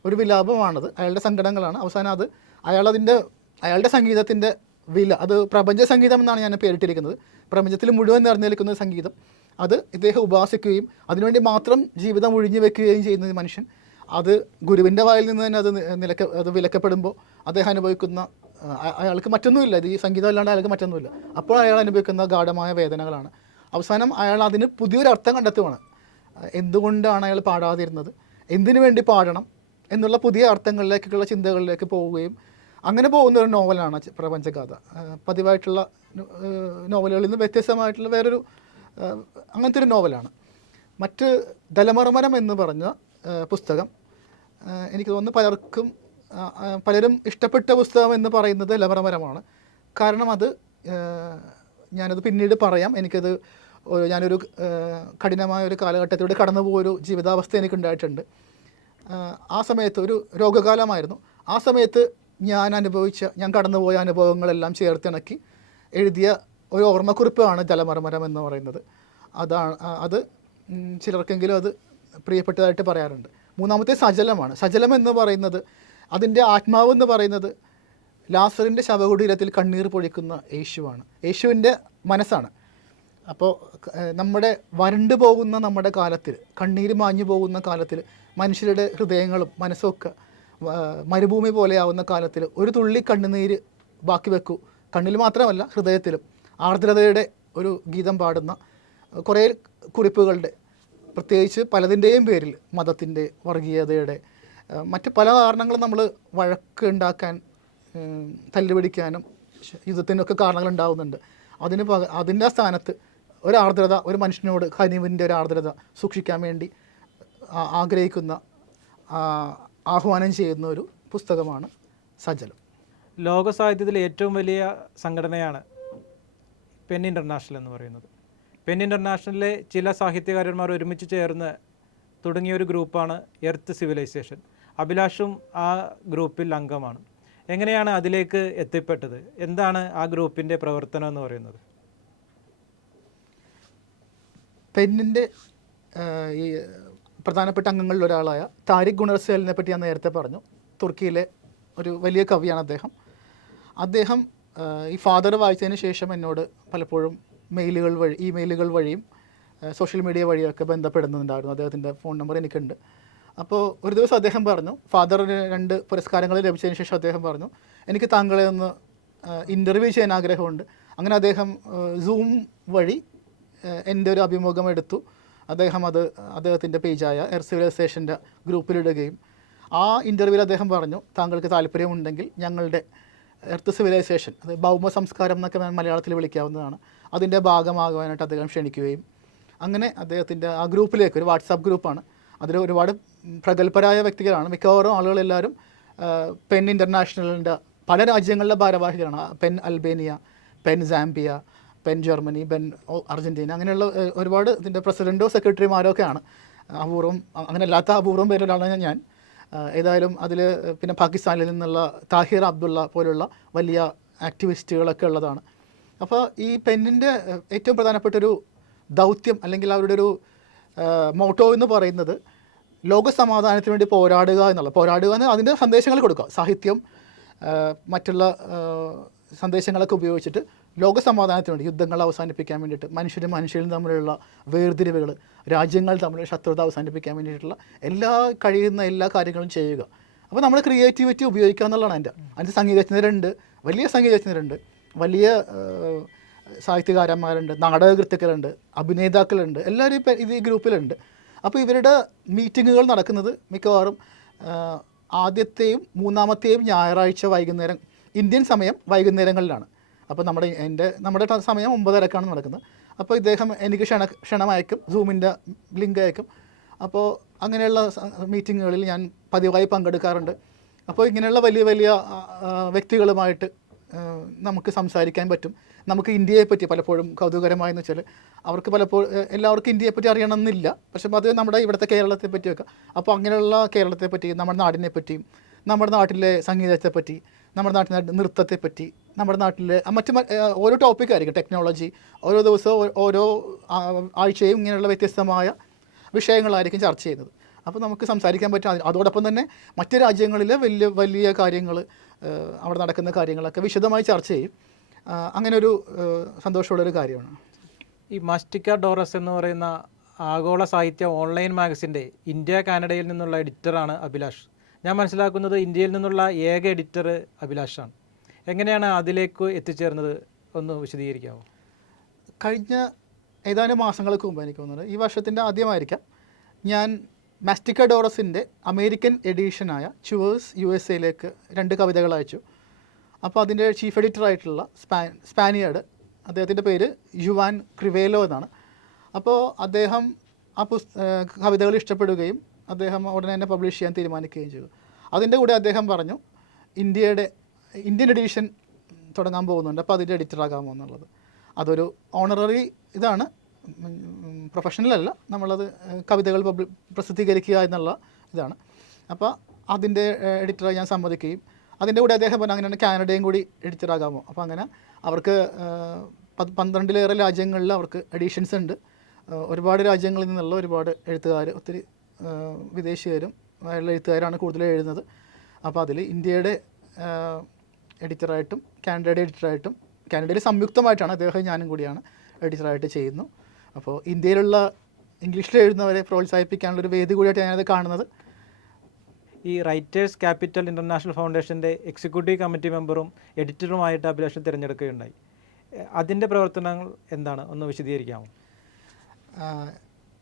ഒരു വിലാപമാണത്, അയാളുടെ സങ്കടങ്ങളാണ്. അവസാനം അത് അയാളുടെ സംഗീതത്തിൻ്റെ വില, അത് പ്രപഞ്ച സംഗീതം എന്നാണ് ഞാൻ പേരിട്ടിരിക്കുന്നത്. പ്രപഞ്ചത്തിൽ മുഴുവൻ നിറഞ്ഞു നിൽക്കുന്ന സംഗീതം, അത് ഇദ്ദേഹം ഉപാസിക്കുകയും അതിനുവേണ്ടി മാത്രം ജീവിതം ഒഴിഞ്ഞു വെക്കുകയും ചെയ്യുന്ന മനുഷ്യൻ, അത് ഗുരുവിൻ്റെ വായിൽ നിന്ന് തന്നെ അത് വിലക്കപ്പെടുമ്പോൾ അദ്ദേഹം അനുഭവിക്കുന്ന, അയാൾക്ക് മറ്റൊന്നുമില്ല, ഇത് ഈ സംഗീതം അല്ലാണ്ട് അയാൾക്ക് മറ്റൊന്നുമില്ല. അപ്പോൾ അയാൾ അനുഭവിക്കുന്ന ഗാഢമായ വേദനകളാണ്. അവസാനം അയാൾ അതിന് പുതിയൊരു അർത്ഥം കണ്ടെത്തുവാണ്. എന്തുകൊണ്ടാണ് അയാൾ പാടാതിരുന്നത്, എന്തിനു വേണ്ടി പാടണം എന്നുള്ള പുതിയ അർത്ഥങ്ങളിലേക്കുള്ള ചിന്തകളിലേക്ക് പോവുകയും അങ്ങനെ പോകുന്ന ഒരു നോവലാണ് പ്രപഞ്ചഗാഥ. പതിവായിട്ടുള്ള നോവലുകളിൽ നിന്ന് വ്യത്യസ്തമായിട്ടുള്ള വേറൊരു അങ്ങനത്തെ ഒരു നോവലാണ്. മറ്റ് ദലമർമരം എന്ന് പറഞ്ഞ പുസ്തകം എനിക്ക് തോന്നുന്നു പലരും ഇഷ്ടപ്പെട്ട പുസ്തകം എന്ന് പറയുന്നത് ദലമർമരമാണ്. കാരണം ഞാനത് പിന്നീട് പറയാം. ഞാനൊരു കഠിനമായ ഒരു കാലഘട്ടത്തിലൂടെ കടന്നുപോയൊരു ജീവിതാവസ്ഥ എനിക്കുണ്ടായിട്ടുണ്ട്. ആ സമയത്ത് ഒരു രോഗകാലമായിരുന്നു. ആ സമയത്ത് ഞാൻ കടന്നുപോയ അനുഭവങ്ങളെല്ലാം ചേർത്തിണക്കി എഴുതിയ ഒരു ഓർമ്മക്കുറിപ്പാണ് ദലമർമരം എന്ന് പറയുന്നത്. അത് ചിലർക്കെങ്കിലും അത് പ്രിയപ്പെട്ടതായിട്ട് പറയാറുണ്ട്. മൂന്നാമത്തെ സജലമാണ്. സജലം എന്ന് പറയുന്നത്, അതിൻ്റെ ആത്മാവ് എന്ന് പറയുന്നത് ലാസറിൻ്റെ ശവകുടീരത്തിൽ കണ്ണീർ പൊഴിക്കുന്ന യേശുവാണ്. യേശുവിൻ്റെ മനസ്സാണ്. അപ്പോൾ നമ്മുടെ വരണ്ടു പോകുന്ന നമ്മുടെ കാലത്തിൽ, കണ്ണീര് മാഞ്ഞു പോകുന്ന കാലത്തിൽ, മനുഷ്യരുടെ ഹൃദയങ്ങളും മനസ്സൊക്കെ മരുഭൂമി പോലെയാവുന്ന കാലത്തിൽ ഒരു തുള്ളി കണ്ണുനീര് ബാക്കി വെക്കൂ. കണ്ണിൽ മാത്രമല്ല ഹൃദയത്തിലും ആർദ്രതയുടെ ഒരു ഗീതം പാടുന്ന കുറേ കുറിപ്പുകളുടെ, പ്രത്യേകിച്ച് പലതിൻ്റെയും പേരിൽ, മതത്തിൻ്റെ, വർഗീയതയുടെ, മറ്റ് പല കാരണങ്ങളും നമ്മൾ വഴക്കുണ്ടാക്കാൻ, തല്ലുപിടിക്കാനും യുദ്ധത്തിനൊക്കെ കാരണങ്ങൾ ഉണ്ടാകുന്നുണ്ട്. അതിൻ്റെ സ്ഥാനത്ത് ഒരു ആർദ്രത, ഒരു മനുഷ്യനോട് കനിവിൻ്റെ ഒരു ആർദ്രത സൂക്ഷിക്കാൻ വേണ്ടി ആഗ്രഹിക്കുന്ന, ആഹ്വാനം ചെയ്യുന്ന ഒരു പുസ്തകമാണ് സജലം. ലോക സാഹിത്യത്തിലെ ഏറ്റവും വലിയ സംഘടനയാണ് പെൻ ഇൻ്റർനാഷണൽ എന്ന് പറയുന്നത്. പെൻ ഇൻ്റർനാഷണലിലെ ചില സാഹിത്യകാരന്മാർ ഒരുമിച്ച് ചേർന്ന് തുടങ്ങിയ ഒരു ഗ്രൂപ്പാണ് എർത്ത് സിവിലൈസേഷൻ. അഭിലാഷും ആ ഗ്രൂപ്പിൽ അംഗമാണ്. എങ്ങനെയാണ് അതിലേക്ക് എത്തിപ്പെട്ടത്? എന്താണ് ആ ഗ്രൂപ്പിൻ്റെ പ്രവർത്തനം എന്ന് പറയുന്നത്? പെന്നിൻ്റെ ഈ പ്രധാനപ്പെട്ട അംഗങ്ങളിൽ ഒരാളായ താരിഖ് ഗുണർസേലിനെ പറ്റി ഞാൻ നേരത്തെ പറഞ്ഞു. തുർക്കിയിലെ ഒരു വലിയ കവിയാണ് അദ്ദേഹം ഈ ഫാദർ വായിച്ചതിന് ശേഷം എന്നോട് പലപ്പോഴും ഇമെയിലുകൾ വഴിയും സോഷ്യൽ മീഡിയ വഴിയൊക്കെ ബന്ധപ്പെടുന്നുണ്ടായിരുന്നു. അദ്ദേഹത്തിൻ്റെ ഫോൺ നമ്പർ എനിക്കുണ്ട്. അപ്പോൾ ഒരു ദിവസം അദ്ദേഹം പറഞ്ഞു, ഫാദറിന് 2 പുരസ്കാരങ്ങൾ ലഭിച്ചതിന് ശേഷം അദ്ദേഹം പറഞ്ഞു, എനിക്ക് താങ്കളെ ഒന്ന് ഇൻ്റർവ്യൂ ചെയ്യാൻ ആഗ്രഹമുണ്ട്. അങ്ങനെ അദ്ദേഹം സൂം വഴി എൻ്റെ ഒരു അഭിമുഖം എടുത്തു. അദ്ദേഹത്തിൻ്റെ പേജായ എർത്ത് സിവിലൈസേഷൻ്റെ ഗ്രൂപ്പിലിടുകയും ആ ഇൻ്റർവ്യൂവിൽ അദ്ദേഹം പറഞ്ഞു, താങ്കൾക്ക് താല്പര്യമുണ്ടെങ്കിൽ ഞങ്ങളുടെ എർത്ത് സിവിലൈസേഷൻ, അത് ഭൗമ സംസ്കാരം എന്നൊക്കെ മലയാളത്തിൽ വിളിക്കാവുന്നതാണ്, അതിൻ്റെ ഭാഗമാകുവാനായിട്ട് അദ്ദേഹം ക്ഷണിക്കുകയും അങ്ങനെ അദ്ദേഹത്തിൻ്റെ ആ ഗ്രൂപ്പിലേക്ക്, ഒരു വാട്സാപ്പ് ഗ്രൂപ്പാണ്, അതിൽ ഒരുപാട് പ്രഗത്ഭരായ വ്യക്തികളാണ്. മിക്കവാറും ആളുകളെല്ലാവരും പെൻ ഇൻ്റർനാഷണലിൻ്റെ പല രാജ്യങ്ങളിലെ ഭാരവാഹികളാണ്. PEN Albania, PEN Zambia, PEN Germany, PEN Argentina, അങ്ങനെയുള്ള ഒരുപാട് ഇതിൻ്റെ പ്രസിഡൻറ്റോ സെക്രട്ടറിമാരോ ഒക്കെയാണ്. അങ്ങനെ അല്ലാത്ത അപൂർവം പേരിലാണ് ഞാൻ. ഏതായാലും അതിൽ പിന്നെ പാകിസ്ഥാനിൽ നിന്നുള്ള താഹിർ അബ്ദുള്ള പോലുള്ള വലിയ ആക്ടിവിസ്റ്റുകളൊക്കെ ഉള്ളതാണ്. അപ്പോൾ ഈ പെന്നിൻ്റെ ഏറ്റവും പ്രധാനപ്പെട്ടൊരു ദൗത്യം, അല്ലെങ്കിൽ അവരുടെ ഒരു മോട്ടോ എന്ന് പറയുന്നത് ലോക സമാധാനത്തിന് വേണ്ടി പോരാടുക എന്ന് അതിൻ്റെ സന്ദേശങ്ങൾ കൊടുക്കുക. സാഹിത്യം, മറ്റുള്ള സന്ദേശങ്ങളൊക്കെ ഉപയോഗിച്ചിട്ട് ലോക സമാധാനത്തിന് വേണ്ടി, യുദ്ധങ്ങൾ അവസാനിപ്പിക്കാൻ വേണ്ടിയിട്ട്, മനുഷ്യരും തമ്മിലുള്ള വേർതിരിവുകൾ, രാജ്യങ്ങൾ തമ്മിലുള്ള ശത്രുത അവസാനിപ്പിക്കാൻ വേണ്ടിയിട്ടുള്ള കഴിയുന്ന എല്ലാ കാര്യങ്ങളും ചെയ്യുക. അപ്പോൾ നമ്മൾ ക്രിയേറ്റിവിറ്റി ഉപയോഗിക്കുക എന്നുള്ളതാണ് അതിൻ്റെ സംഗീതജ്ഞരുണ്ട്, വലിയ സംഗീതജ്ഞരുണ്ട്, വലിയ സാഹിത്യകാരന്മാരുണ്ട്, നാടകകൃത്തുക്കളുണ്ട്, അഭിനേതാക്കളുണ്ട്, എല്ലാവരും ഈ ഗ്രൂപ്പിലുണ്ട്. അപ്പോൾ ഇവരുടെ മീറ്റിങ്ങുകൾ നടക്കുന്നത് മിക്കവാറും ആദ്യത്തെയും മൂന്നാമത്തെയും ഞായറാഴ്ച വൈകുന്നേരം, ഇന്ത്യൻ സമയം വൈകുന്നേരങ്ങളിലാണ്. അപ്പോൾ നമ്മുടെ സമയം 9:30 നടക്കുന്നത്. അപ്പോൾ ഇദ്ദേഹം എനിക്ക് ക്ഷണമയക്കും, സൂമിൻ്റെ ലിങ്ക് അയക്കും. അപ്പോൾ അങ്ങനെയുള്ള മീറ്റിങ്ങുകളിൽ ഞാൻ പതിവായി പങ്കെടുക്കാറുണ്ട്. അപ്പോൾ ഇങ്ങനെയുള്ള വലിയ വലിയ വ്യക്തികളുമായിട്ട് നമുക്ക് സംസാരിക്കാൻ പറ്റും. നമുക്ക് ഇന്ത്യയെപ്പറ്റി പലപ്പോഴും കൗതുകരമായെന്ന് വെച്ചാൽ, എല്ലാവർക്കും ഇന്ത്യയെപ്പറ്റി അറിയണമെന്നില്ല, പക്ഷേ അത് നമ്മുടെ ഇവിടുത്തെ കേരളത്തെ പറ്റിയൊക്കെ. അപ്പോൾ അങ്ങനെയുള്ള കേരളത്തെപ്പറ്റി, നമ്മുടെ നാടിനെ പറ്റിയും, നമ്മുടെ നാട്ടിലെ സംഗീതത്തെപ്പറ്റി, നമ്മുടെ നാട്ടിലെ നൃത്തത്തെപ്പറ്റി, നമ്മുടെ നാട്ടിലെ മറ്റ് ഓരോ ടോപ്പിക്കായിരിക്കും, ടെക്നോളജി, ഓരോ ദിവസവും ഓരോ ആഴ്ചയും ഇങ്ങനെയുള്ള വ്യത്യസ്തമായ വിഷയങ്ങളായിരിക്കും ചർച്ച ചെയ്യുന്നത്. അപ്പോൾ നമുക്ക് സംസാരിക്കാൻ പറ്റും. അതോടൊപ്പം തന്നെ മറ്റ് രാജ്യങ്ങളിലെ വലിയ വലിയ കാര്യങ്ങൾ, അവിടെ നടക്കുന്ന കാര്യങ്ങളൊക്കെ വിശദമായി ചർച്ച ചെയ്യും. അങ്ങനെ ഒരു സന്തോഷമുള്ളൊരു കാര്യമാണ്. ഈ മാസ്റ്റിക്ക ഡോറസ് എന്ന് പറയുന്ന ആഗോള സാഹിത്യ ഓൺലൈൻ മാഗസിൻ്റെ ഇന്ത്യ കാനഡയിൽ നിന്നുള്ള എഡിറ്ററാണ് അഭിലാഷ്. ഞാൻ മനസ്സിലാക്കുന്നത് ഇന്ത്യയിൽ നിന്നുള്ള ഏക എഡിറ്റർ അഭിലാഷാണ്. എങ്ങനെയാണ് അതിലേക്ക് എത്തിച്ചേർന്നത്, ഒന്ന് വിശദീകരിക്കാമോ? കഴിഞ്ഞ ഏതാനും മാസങ്ങൾക്ക് മുമ്പ്, എനിക്ക് തോന്നുന്നത് ഈ വർഷത്തിൻ്റെ ആദ്യമായിരിക്കാം, ഞാൻ മാസ്റ്റിക്കഡോറസിൻ്റെ അമേരിക്കൻ എഡീഷനായ ചുവേഴ്സ് USA-യിലേക്ക് 2 കവിതകൾ അയച്ചു. അപ്പോൾ അതിൻ്റെ ചീഫ് എഡിറ്ററായിട്ടുള്ള സ്പാനിയാർഡ്, അദ്ദേഹത്തിൻ്റെ പേര് യുവാൻ ക്രിവേലോ എന്നാണ്. അപ്പോൾ അദ്ദേഹം ആ കവിതകൾ ഇഷ്ടപ്പെടുകയും അദ്ദേഹം ഉടനെ തന്നെ പബ്ലിഷ് ചെയ്യാൻ തീരുമാനിക്കുകയും ചെയ്തു. അതിൻ്റെ കൂടെ അദ്ദേഹം പറഞ്ഞു ഇന്ത്യൻ എഡീഷൻ തുടങ്ങാൻ പോകുന്നുണ്ട്, അപ്പോൾ അതിൻ്റെ എഡിറ്ററാകാമോ എന്നുള്ളത്. അതൊരു ഓണററി ഇതാണ്, പ്രൊഫഷണൽ അല്ല, നമ്മളത് കവിതകൾ പ്രസിദ്ധീകരിക്കുക എന്നുള്ള ഇതാണ്. അപ്പോൾ അതിൻ്റെ എഡിറ്ററായി ഞാൻ സമ്മതിക്കുകയും അതിൻ്റെ കൂടെ അദ്ദേഹം പറഞ്ഞു അങ്ങനെ കാനഡയും കൂടി എഡിറ്ററാകാമോ. അപ്പോൾ അങ്ങനെ അവർക്ക് 12-ലേറെ രാജ്യങ്ങളിൽ അവർക്ക് എഡീഷൻസ് ഉണ്ട്. ഒരുപാട് രാജ്യങ്ങളിൽ നിന്നുള്ള ഒരുപാട് എഴുത്തുകാർ, ഒത്തിരി വിദേശീയരും എഴുത്തുകാരാണ് കൂടുതൽ എഴുതുന്നത്. അപ്പോൾ അതിൽ ഇന്ത്യയുടെ എഡിറ്ററായിട്ടും കാനഡയുടെ എഡിറ്ററായിട്ടും, കാനഡയിൽ സംയുക്തമായിട്ടാണ് അദ്ദേഹം ഞാനും കൂടിയാണ് എഡിറ്ററായിട്ട് ചെയ്യുന്നു. അപ്പോൾ ഇന്ത്യയിലുള്ള ഇംഗ്ലീഷിൽ എഴുതുന്നവരെ പ്രോത്സാഹിപ്പിക്കാനുള്ളൊരു വേദി കൂടിയായിട്ട് ഞാനത് കാണുന്നത്. ഈ റൈറ്റേഴ്സ് ക്യാപിറ്റൽ ഇൻ്റർനാഷണൽ ഫൗണ്ടേഷൻ്റെ എക്സിക്യൂട്ടീവ് കമ്മിറ്റി മെമ്പറും എഡിറ്ററുമായിട്ട് അഭിലാഷം തിരഞ്ഞെടുക്കുകയുണ്ടായി. അതിൻ്റെ പ്രവർത്തനങ്ങൾ എന്താണ്, ഒന്ന് വിശദീകരിക്കാമോ?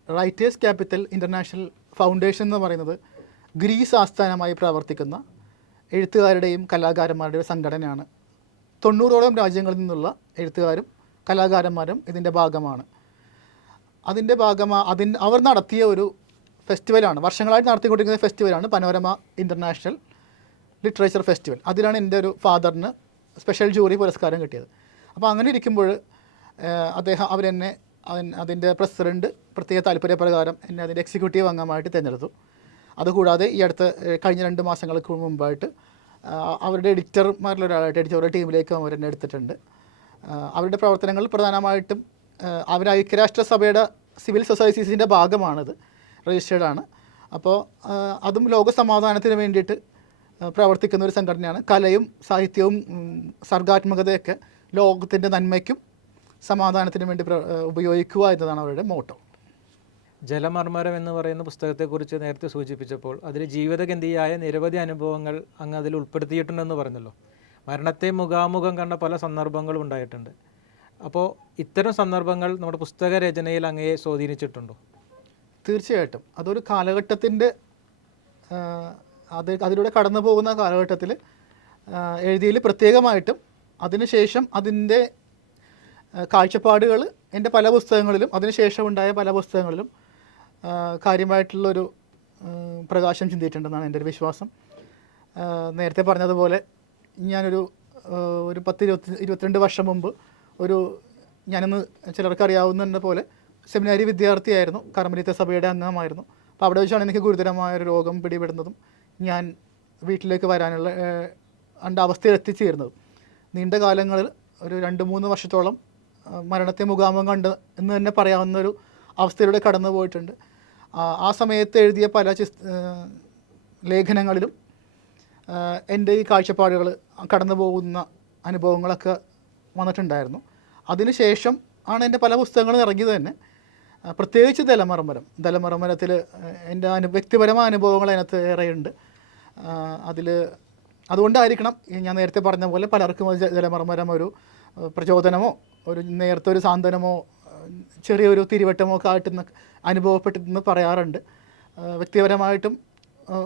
റൈറ്റേഴ്സ് ക്യാപിറ്റൽ ഇൻ്റർനാഷണൽ ഫൗണ്ടേഷൻ എന്ന് പറയുന്നത് ഗ്രീസ് ആസ്ഥാനമായി പ്രവർത്തിക്കുന്ന എഴുത്തുകാരുടെയും കലാകാരന്മാരുടെയും സംഘടനയാണ്. 90ഓളം രാജ്യങ്ങളിൽ നിന്നുള്ള എഴുത്തുകാരും കലാകാരന്മാരും ഇതിൻ്റെ ഭാഗമാണ്. അവർ നടത്തിയ ഒരു ഫെസ്റ്റിവലാണ്, വർഷങ്ങളായിട്ട് നടത്തിക്കൊണ്ടിരിക്കുന്ന ഫെസ്റ്റിവലാണ് പനോരമ ഇൻ്റർനാഷണൽ ലിറ്ററേച്ചർ ഫെസ്റ്റിവൽ. അതിലാണ് എൻ്റെ ഒരു ഫാദറിന് സ്പെഷ്യൽ ജൂറി പുരസ്കാരം കിട്ടിയത്. അപ്പോൾ അങ്ങനെ ഇരിക്കുമ്പോൾ അവരെന്നെ അതിൻ്റെ പ്രസിഡൻറ്റ് പ്രത്യേക താല്പര്യപ്രകാരം എന്നെ അതിൻ്റെ എക്സിക്യൂട്ടീവ് അംഗമായിട്ട് തിരഞ്ഞെടുത്തു. അതുകൂടാതെ ഈ കഴിഞ്ഞ 2 മാസങ്ങൾക്ക് മുമ്പായിട്ട് അവരുടെ എഡിറ്റർമാരിൽ ഒരാളായിട്ട് എഡിറ്റോറിയൽ ടീമിലേക്ക് അവരെന്നെ എടുത്തിട്ടുണ്ട്. അവരുടെ പ്രവർത്തനങ്ങൾ പ്രധാനമായിട്ടും അവർ ഐക്യരാഷ്ട്രസഭയുടെ സിവിൽ സൊസൈറ്റീസിൻ്റെ ഭാഗമാണിത്, രജിസ്റ്റേർഡാണ്. അപ്പോൾ അതും ലോക സമാധാനത്തിന് വേണ്ടിയിട്ട് പ്രവർത്തിക്കുന്ന ഒരു സംഘടനയാണ്. കലയും സാഹിത്യവും സർഗാത്മകതയൊക്കെ ലോകത്തിൻ്റെ നന്മയ്ക്കും സമാധാനത്തിനും വേണ്ടി ഉപയോഗിക്കുക എന്നതാണ് അവരുടെ മോട്ടോ. ജലമർമ്മരം എന്ന് പറയുന്ന പുസ്തകത്തെക്കുറിച്ച് നേരത്തെ സൂചിപ്പിച്ചപ്പോൾ അതിൽ ജീവിതഗന്ധിയായ നിരവധി അനുഭവങ്ങൾ അങ്ങ് അതിൽ ഉൾപ്പെടുത്തിയിട്ടുണ്ടെന്ന് പറഞ്ഞല്ലോ. മരണത്തെ മുഖാമുഖം കണ്ട പല സന്ദർഭങ്ങളും ഉണ്ടായിട്ടുണ്ട്. അപ്പോൾ ഇത്തരം സന്ദർഭങ്ങൾ നമ്മുടെ പുസ്തക രചനയിൽ അങ്ങയെ സ്വാധീനിച്ചിട്ടുണ്ടോ? തീർച്ചയായിട്ടും. അതൊരു കാലഘട്ടത്തിൻ്റെ അതിലൂടെ കടന്നു പോകുന്ന കാലഘട്ടത്തിൽ എഴുതിയതിൽ പ്രത്യേകമായിട്ടും അതിനുശേഷം അതിൻ്റെ കാഴ്ചപ്പാടുകൾ എൻ്റെ പല പുസ്തകങ്ങളിലും അതിനുശേഷം ഉണ്ടായ പല പുസ്തകങ്ങളിലും കാര്യമായിട്ടുള്ളൊരു പ്രകാശം ചിന്തിയിട്ടുണ്ടെന്നാണ് എൻ്റെ ഒരു വിശ്വാസം. നേരത്തെ പറഞ്ഞതുപോലെ ഞാനൊരു 10-22 വർഷം മുമ്പ് ഞാനിന്ന് ചിലർക്കറിയാവുന്ന പോലെ സെമിനാരി വിദ്യാർത്ഥിയായിരുന്നു, കർമ്മലീത്ത സഭയുടെ അംഗമായിരുന്നു. അപ്പോൾ അവിടെ വെച്ചാണ് എനിക്ക് ഗുരുതരമായൊരു രോഗം പിടിപെടുന്നതും ഞാൻ വീട്ടിലേക്ക് വരാനുള്ള അവസ്ഥയിൽ എത്തിച്ചേരുന്നതും. നീണ്ട കാലങ്ങളിൽ ഒരു 2-3 വർഷത്തോളം മരണത്തെ മുഖാമുഖം കണ്ട് എന്ന് തന്നെ പറയാവുന്നൊരു അവസ്ഥയിലൂടെ കടന്നു പോയിട്ടുണ്ട്. ആ സമയത്ത് എഴുതിയ പല ലേഖനങ്ങളിലും എൻ്റെ ഈ കാഴ്ചപ്പാടുകൾ കടന്നു പോകുന്ന അനുഭവങ്ങളൊക്കെ വന്നിട്ടുണ്ടായിരുന്നു. അതിനുശേഷം ആണ് എൻ്റെ പല പുസ്തകങ്ങളും ഇറങ്ങിയത് തന്നെ. പ്രത്യേകിച്ച് ദലമർമ്മരത്തിൽ എൻ്റെ വ്യക്തിപരമായ അനുഭവങ്ങൾ അതിനകത്ത് ഏറെയുണ്ട്. അതുകൊണ്ടായിരിക്കണം ഞാൻ നേരത്തെ പറഞ്ഞ പോലെ പലർക്കും ദലമർമ്മരം ഒരു പ്രചോദനമോ നേരത്തെ ഒരു സാന്ത്വനമോ ചെറിയൊരു തിരിവട്ടമോ ഒക്കെ ആയിട്ടെന്ന് അനുഭവപ്പെട്ടെന്ന് പറയാറുണ്ട്. വ്യക്തിപരമായിട്ടും